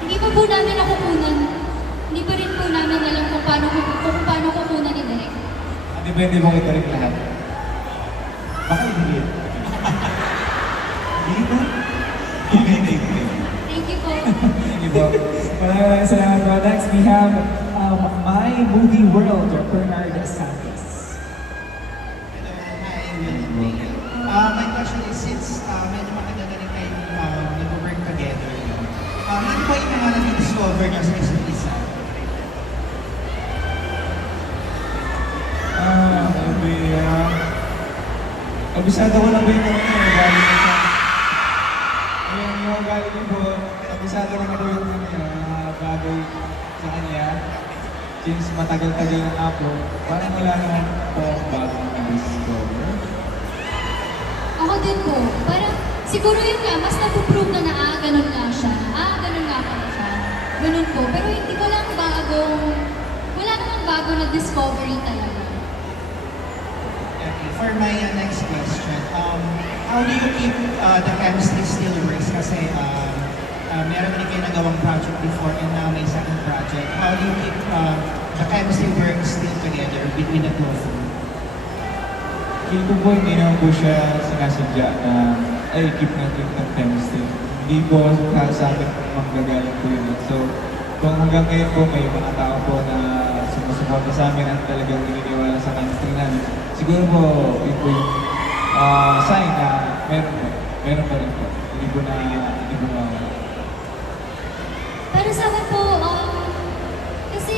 Hindi pa po namin nakukunan. Hindi pa rin po namin alam kung paano kukunan ni Direk. Depende mo kita rin lahat. Baka i-delete. Hindi ba? Okay, thank you. Thank you po. Thank you po. Maraming salamat po. Next, we have My Movie World, Bernard Santos. Hello, hi, Will. My question is, since medyo matagal na rin kayo nag-work together, ano po yung mga nag-discover niyo sa isa't isa? Abisado ko lang ba yung galing ko sa... Yung galing ko po, abisado ko na po yung bagay sa kanya. Since matagal-tagal na ako, parang wala naman po akong bagong na-discover. Ako din po. Parang, siguro yun nga, mas napuprove na ganun nga siya. Ganun nga pala siya. Ganun po. Pero hindi wala namang bago na discovery talaga. Okay, for my next question, how do you keep the chemistry still works? Kasi meron din kayo nagawang project before and now may second project. How do you keep the chemistry works still together between the two of you? Feel ko po hindi naman po siya sinasadya na keep natin ng chemistry. Hindi po sa akin manggagaling po yun. So, kung hanggang ngayon po may mga tao po na sumusuporta sa amin at talagang naniniwala sa chemistry namin, siguro po yun po yung sign na meron pa rin po. Hindi po mawala. Pero sa akin po, kasi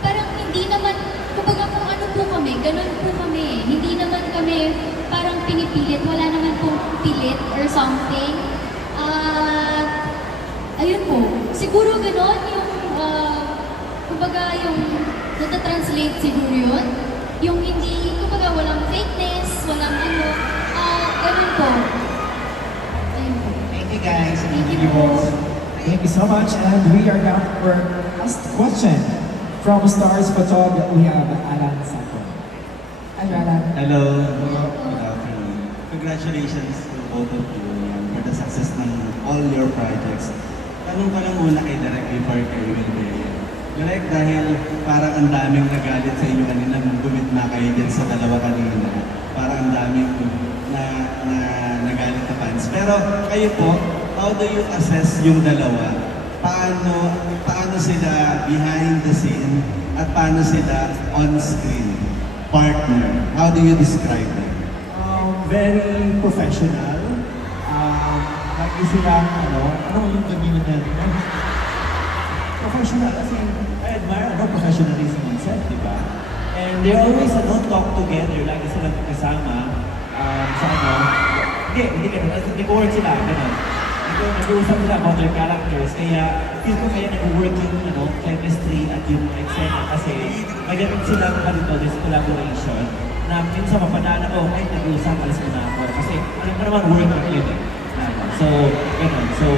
parang hindi naman, kumbaga kung ano po kami, ganun po kami. Hindi naman kami parang pinipilit, wala naman pong pilit or something. Ayun po, siguro ganun yung, kumbaga yung translate siguro yun. Yung hindi, kumbaga walang fakeness, walang ano, ganun po. Ayun po. Thank you guys. Thank you po. Thank you so much. And we are now for last question from Stars Photography. We have Alan Saco. Hi, Alan. Hello. Good afternoon. Congratulations to both of you for the success ng all your projects. Tanong ko lang muna kay Direk before kay Wilbert. Direk, dahil parang ang daming nagalit sa inyo kanina nung gumitna kayo dyan sa dalawa kanina. Parang ang daming nagalit na fans. Pero kayo po, how do you assess yung dalawa? Paano sila behind the scene at paano sila on screen? Partner, how do you describe them? Very professional. Lagi silang, ano yung sabihin na professional. Kasi I admire professionalism on set, di ba? And they always talk together. Lagi silang kasama sa hindi ko-work sila, gano'n. Nag-uusap sila about their characters. Kaya, feel ko kaya nag-working chemistry at yung eksena kasi magaling silang there's collaboration na minsan mapanala ko, ay nag-uusap, alis mo na ako. Kasi alam mo naman, work na yun eh. So, ganun. So,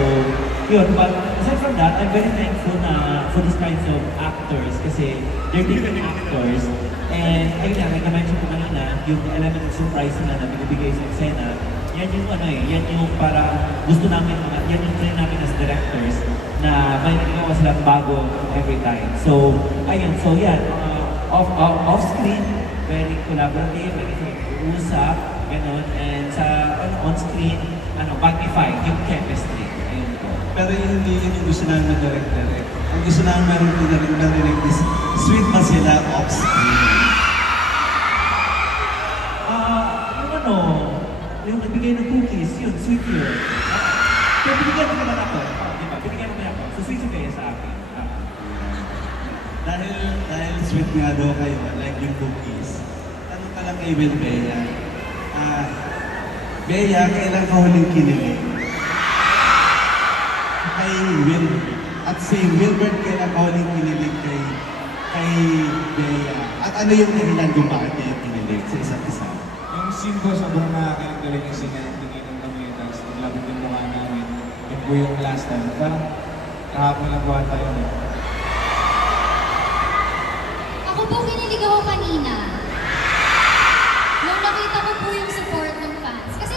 yun. But aside from that, I'm very thankful na for these kinds of actors kasi they're different actors. And ayun na, like na-mention ko kanina, yung element of surprise nila na binibigay sa eksena, yan yung yan yung para gusto namin, yan yung train namin as directors na may nagagawa silang bago every time. So, ayun. So, yan. Off-screen, very collaborative, very usap, gano'n. And sa on-screen, magnify yung chemistry. Ayun po. Pero hindi yun yung gusto namin na-direct. Ang gusto namin meron din na-direct is sweet ba sila off-screen? Yung nagbigay ng cookies, yun, sweet yun. Pero binigyan mo naman ako. Di ba? Binigyan mo naman ako. So sweet si Bea sa akin. Dahil sweet nga daw kayo, like yung cookies. Tanong ka lang kay Bea. Bea, kailan ka huling kinilig? Kay Wilbert. At si Wilbert, kailan ka huling kinilig kay Bea? At ano yung dahilan kung bakit kayo kinilig sa isa't isa? Yung scene ko, sobrang nakakagaling yung scene na tinginan kami, tapos naglabot yung mukha namin. Yun po yung last time. Parang kahapon lang buwan tayo. Ako po kinilig ako kanina. Nung nakita ko po yung support ng fans. Kasi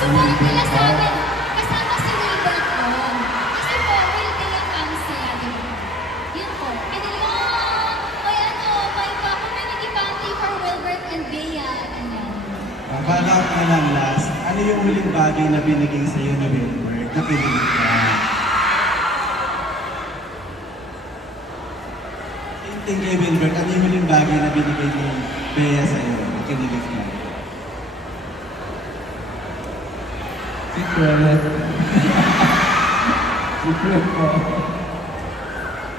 support nila sa amin. Kasama si Wilbert ko. Kasi po, will be yung fans sila, di ba? Yun po. Kinilig ko, may community bounty for Wilbert and Bea. Bago ka lang last, ano yung huling bagay na binigay sa iyo ni Wilbert na kinilig ka? Same thing kay Wilbert, ano yung huling bagay na binigay ni Bea sa iyo na kinilig ka? Secret. Secret po.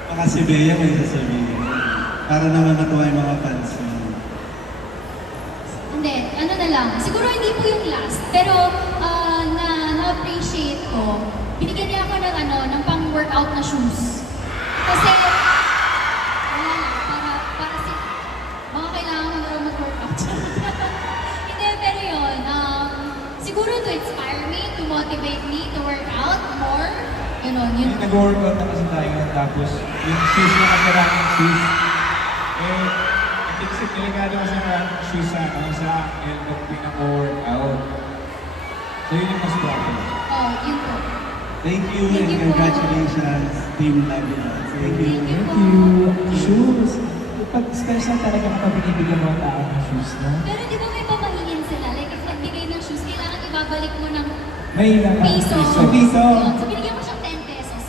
Baka si Bea may sasabihin. Para naman matuwa yung mga fans mo. Hindi, ano na lang. Siguro hindi po yung last. Pero na-appreciate ko. Binigyan niya ako ng pang-workout na shoes. Kasi, wala lang, para mga kailangan mo na mag-workout. Hindi, pero yun. Siguro to inspire me, to motivate me to work out more. Yun. Nag-workout na kasi tayo, tapos yung shoes na maraming shoes. Kasi delikado kasi maraming shoes sa akin nung pinaka-workout. So yun yung mas problem. Yun po. Thank you Thank and you po. congratulations, Team Labinas. Thank you. Thank Thank you. Shoes. Pag special talaga kapag binibigyan mo ang tao ng shoes, no? Pero di ba may pamahiin sila? Like, if nagbigay ng shoes, kailangan ibabalik mo ng May naman. piso. Piso. Yun. So, binigyan mo siyang 10 pesos.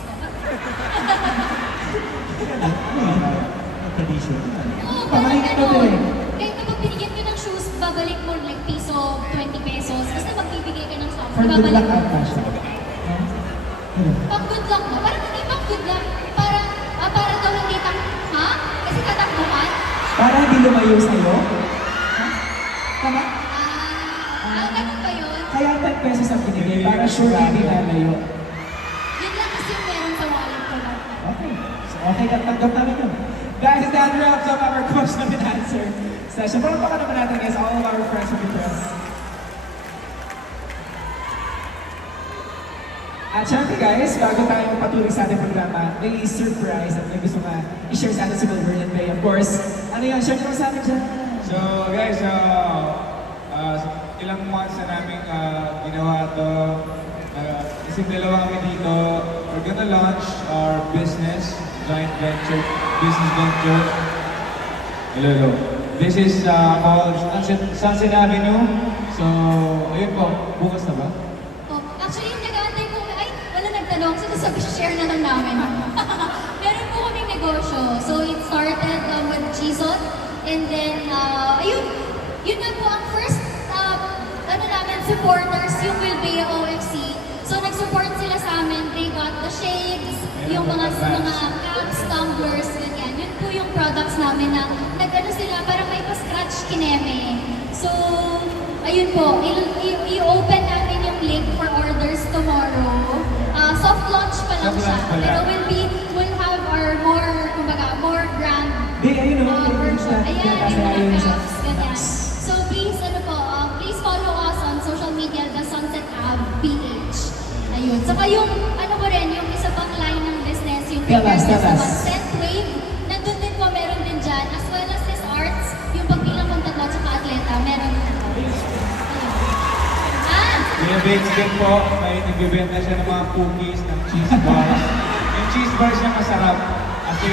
Tradition. Oo, Pamahiin parang ka ganun. din. Kaya kapag binigyan ka ng shoes, babalik mo like piso, 20 pesos. Basta magbibigay ka ng socks, For good babalik luck mo. ata siya. Pag good luck mo, parang hindi pang good luck. Para daw hindi ha? Kasi tatakbuhan? Para hindi lumayo sa'yo. Tama? Ganun ba yun? Kaya 10 pesos ang binigay para sure hindi lalayo. Yun lang kasi yung meron sa wallet ko. Okay. So, okay, tanggap namin yun. Guys, that wraps up our question and answer session. Palakpakan naman natin guys, all of our friends from the press. At syempre guys, bago tayo patuloy sa ating programa, may surprise at may gusto nga i-share sa atin si Wilbert and Bay. Of course, ano yan? Share nyo sa amin dyan. So guys, ilang months na namin ginawa to. Isang dalawa kami dito. We're gonna launch our business, joint venture, business venture. Hello. This is called Sunset Avenue. So, ayun po, bukas na ba? Oh, actually, yung nag-aantay po, ay, wala nagtanong, so share na lang namin. Meron po kaming negosyo. So, it started with Gizot, and then, yun nga po ang first, supporters, yung Wilbea OFC. So, nag-support sila sa amin. They got the shades, yung mga caps, tumblers, ganyan. Yun po yung products namin na nag-ano sila, parang may pa-scratch kineme. So, ayun po, i-open natin yung link for orders tomorrow. Soft launch pa lang siya. Pero we'll have our more grand Ayun o, version. Ayan, yung mga ayun caps, ganyan. So, please follow us on social media, The Sunset Ave PH. Ayun. Saka yung, yung isa pang line ng business, yung Tell us. Scent Wave, nandun din po, meron din dyan. As well as this arts, yung pagbilang kong tatlo, tsaka atleta, meron din po. Binibake din po, may nagbibenta siya ng mga cookies, ng cheese bars. Yung cheese bars niya masarap. Kasi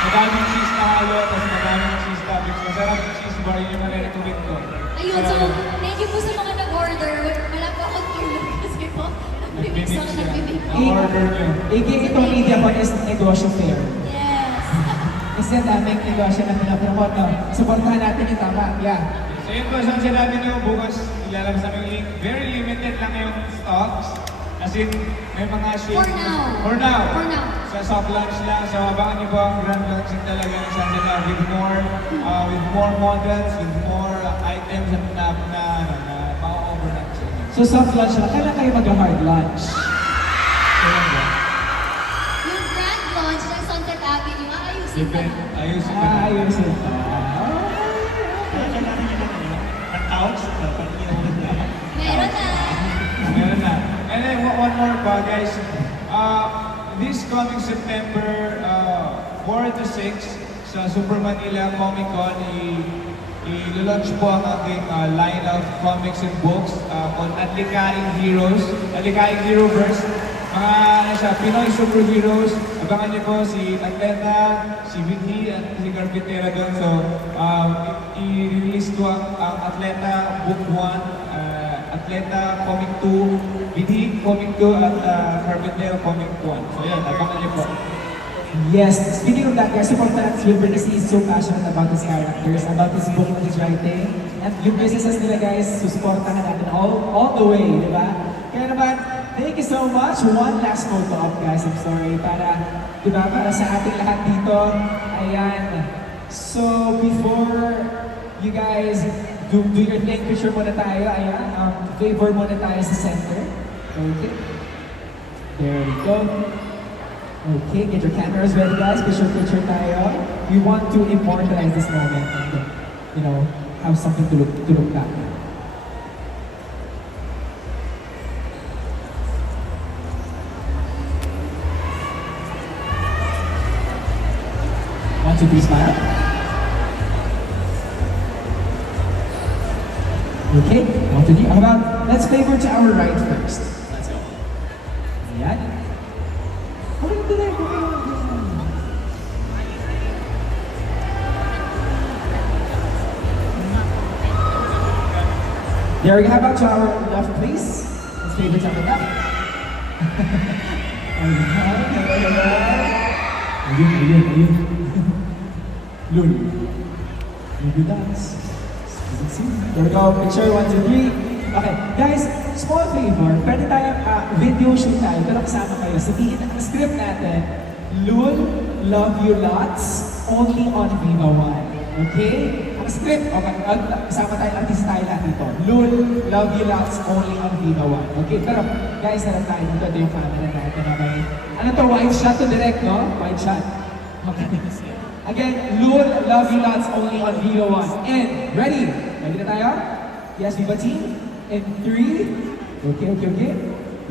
madaming cheese na halo, tapos madaming cheese toppings. Masarap yung cheese bar, yun yung marirecommend ko. Ayun, so thank you po sa mga nag-order. Wala po akong tulog kasi po. Nagbibigay ako nagbibigay. Na-order niyo. Itong media po is negosyo fair. Yes. Kasi ang daming negosyo na pinapromote, no? Supportahan natin yung tama. Yeah. So yun po, saan sinabi niyo, bukas ilalabas namin yung link. Very limited lang yung stocks. As in, may mga shades. For now. Sa soft launch lang. So abangan niyo po ang grand launching talaga ng Sunset with more models, with more items na ma-overnight. So soft launch lang, kailan kayo mag-hard launch? Yung grand launch ng Sunset Avenue, aayusin pa. Ayusin pa. Ayusin pa. Kailangan niyo ng couch, Meron na. And then one more pa guys. This coming September 4 to 6 sa Super Manila Comic Con, i-launch po ang aking line of comics and books called Adlikaing Heroes. Adlikaing Heroverse. Mga Pinoy superheroes. Abangan niyo po si Atleta, si Vinny, at si Carpintera doon. So, i-release ko ang Atleta Book 1, Atleta Comic 2, Vinny Comic 2, at Carpintera Comic 1. So yan, abangan niyo po. Yes, speaking of that, guys, support natin si Wilbert kasi he's so passionate about his characters, about his book that he's writing. At yung businesses nila, guys, susuportahan natin all the way, di ba? Kaya naman, thank you so much. One last photo op, guys. I'm sorry. Para sa ating lahat dito. Ayan. So, before you guys do your thing, picture muna tayo. Ayan. Favor muna tayo sa center. Okay. There we go. Okay, get your cameras ready, guys. Picture tayo. We want to immortalize this moment and, have something to look back at. 1, 2, 3, smile. Okay, 1, 2, 3. How about, let's favor to our right first. Let's go. Ayan. There we go. How about to our left, please? Let's favor to our left. Ayun. Lul. Maybe dance. There we go. Picture 1, 2, 3. Okay, guys, small favor. Pwede tayo video shoot tayo, pero kasama kayo. Sabihin ang script natin, Lul, love you lots, only on Viva One. Okay? Ang script, okay, kasama tayo, artist tayo lahat dito. Lul, love you lots, only on Viva One. Okay, pero guys, harap tayo dito. Ito yung camera natin na may, ano to, wide shot to direct, no? Wide shot. Okay. Again, Lul, love you lots only on Viva 1. And, ready? Ready na tayo? Yes, Viva team? In 3, okay.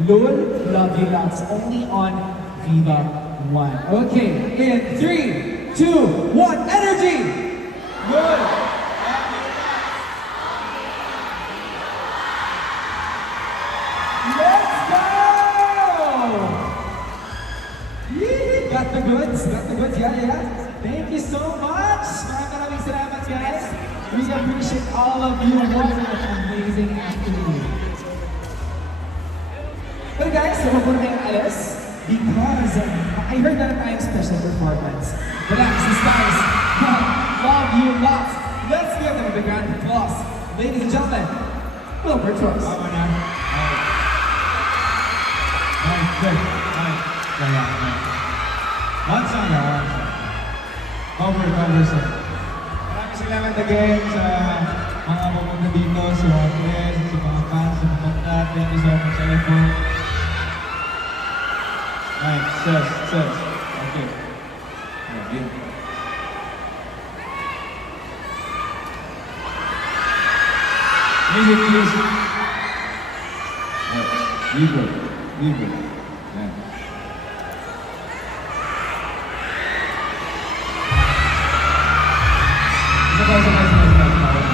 Lul, love you lots only on Viva 1. Okay, in 3, 2, 1, energy! Lul! Let's go! Yee! Got the goods, yeah. Thank you so much! Maraming salamat, guys. We appreciate all of you. What an amazing afternoon. Well guys, so we're going to alis because I heard that tayong special performance. Relax, this guys. Love you lots. Let's give them a big round of applause. Ladies and gentlemen, Wilbert Trost. Tama na. Ay, good. Ay, kaya. One song na. Cover song. Maraming salamat again sa mga pumunta dito, sa mga friends, sa mga fans, sa mga banda. Thank you so much sa effort. Right, sus. Okay. Yeah, good. Music, please. Vivo. Yeah. Sabay.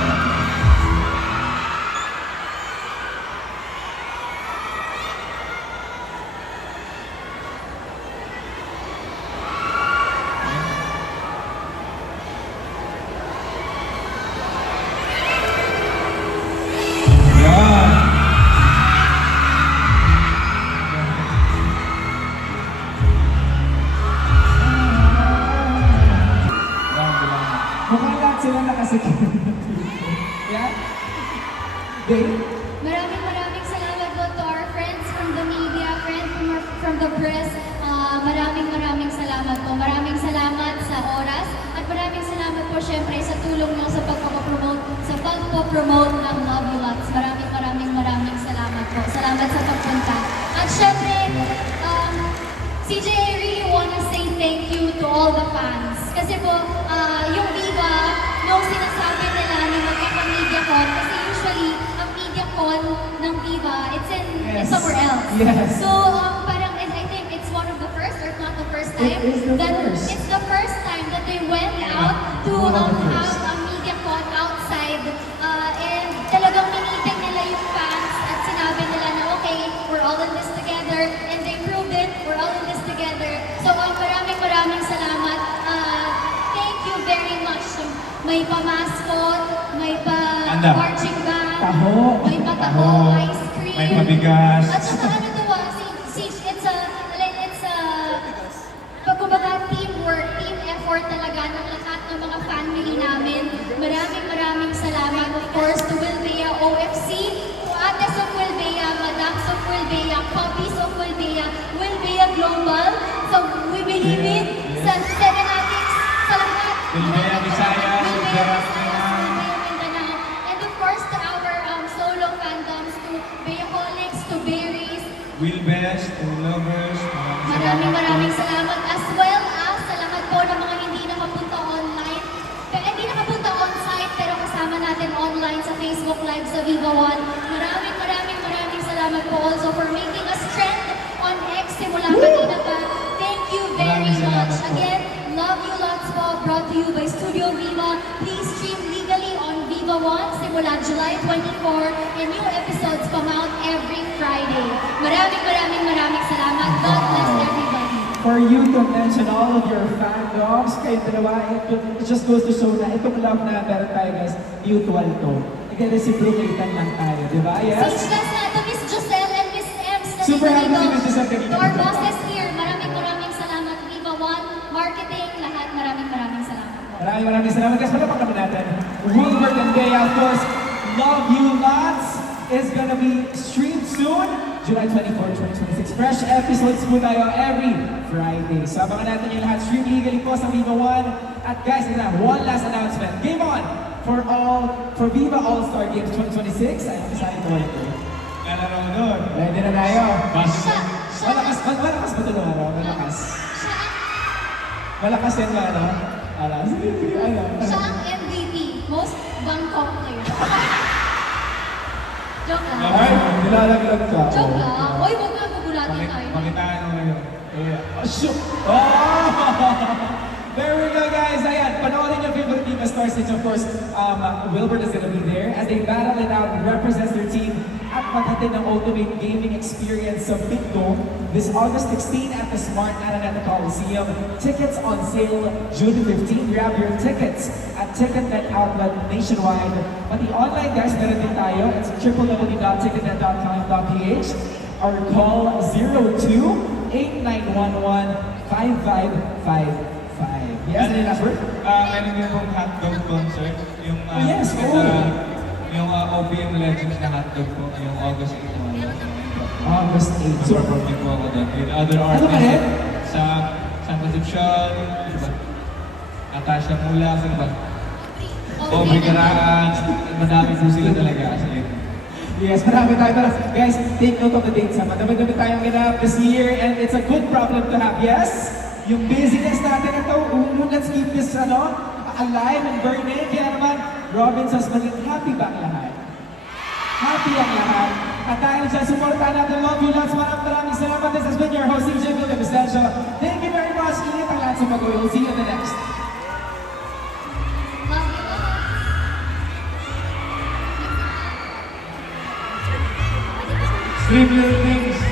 Mukhang lahat sila nakasikip. Yeah? Dave? Maraming salamat po to our friends from the media, friends from the press. Maraming salamat po. Maraming salamat sa oras at maraming salamat po syempre sa tulong nyo sa pagpo-promote ng Love You Lots. Maraming salamat po. Salamat sa pagpunta. At syempre, CJ, I really wanna say thank you to all the fans. Kasi po, yung Viva, yung sinasabi nila ni mag-MediaCon, kasi usually, ang MediaCon ng Viva, it's somewhere else. Yes. So, parang, and I think it's one of the first, or if not the first time, It is the that first. it's the first time that they went out to One of the have first. a MediaCon outside. And talagang miniting nila yung fans at sinabi nila na, okay, we're all in this together. And they proved it, we're all in this together. So, maraming salamat. Thank you very much. May pa-mascot, may Anda. pa-marching band, Taho. may pa-taho, ice cream. May pabigas. At saka ano to it's a pagkumbaga teamwork, team effort talaga ng lahat ng mga family namin. Maraming salamat of course to Wilbea OFC, to Ates of Wilbea, Madams of Wilbea, Puppies of Wilbea, Wilbea Global. So we believe it sa Serenatics, sa lahat. Wilbea Visayas, Wilbea Mindanao. And of course to our solo fandoms, to Bayaholics, to Berries, Will Best, and Lovers. Maraming salamat as well as sa lahat po ng mga hindi nakapunta online. Kaya hindi nakapunta on-site pero kasama natin online sa Facebook Live sa Viva One. Maraming salamat po also for making us trend on X simula kanina pa. Thank you very Maraming salamat much. po. Again, Love You Lots po brought to you by Studio Viva. Please stream legally on Viva One simula July 24 and new episodes come out every Friday. Maraming salamat. God bless everybody. For you to mention all of your fandoms, kayo dalawa, it just goes to show na itong love na meron tayo guys, mutual to. Nag-reciprocatean lang tayo, di ba? Yes? Speechless na to Miss Giselle and Miss Ems na Super happy dito. si Miss Giselle kanina. To our bosses here, maraming salamat. Viva One, marketing, lahat, maraming salamat po. Maraming salamat guys. Palapak naman natin. Wilbert and Bea, of course, Love You Lots is gonna be streamed soon. July 24, 2026. Fresh episodes po tayo every Friday. So abangan natin yung lahat. Stream legally po sa Viva One. At guys, ito na, one last announcement. Game on! For Viva All-Star Games 2026. Ay, kasali ko ito. Lalaro mo doon. Ready na tayo. Siya Malakas ba ito ng araw? Malakas. siya Malakas yan ba, ano? Sige, ano? Siya ang MVP, most Bangkok player. Joke lang. Ay, nilalaglag ka. Joke lang. Uy, huwag na gugulatin tayo. Pakitaan mo ngayon. Shoot! Oh! There we go, guys. Ayan, panoorin yung favorite team of Star Stitch. Of course, Wilbert is gonna be there as they battle it out, represents their team at paghatid ng ultimate gaming experience sa Big Dome this August 16 at the Smart Araneta Coliseum. Tickets on sale June 15. Grab your tickets at Ticketnet outlet nationwide. Pati online, guys, meron din tayo. It's www.ticketnet.com.ph or call 02-8911-5555. Yes, ano yung last word? Meron din pong hotdog concert. Yung, Yes, oo. Yung OPM Legends na hotdog po, yung August 8 po. August 8. So, Performing po ako doon with other Ano ka artists. rin? Sa San Concepcion, diba? Natasha Mula, sino ba? Aubrey Garaan. Madami po sila talaga. As in. yes, marami tayo. Pero guys, take note of the dates. Madami-dami tayong ginap this year and it's a good problem to have. Yes? Yung busyness natin ito, let's keep this alive and burning. Kaya naman, Robinsons, maging happy ba ang lahat? Happy ang lahat. At dahil dyan, supportan natin. Love you lots. Maraming salamat. This has been your host, CJ Villavicencio. Thank you very much. Init ang lahat sa pag-uwi. We'll see you in the next. Love you all. Stream Little Things.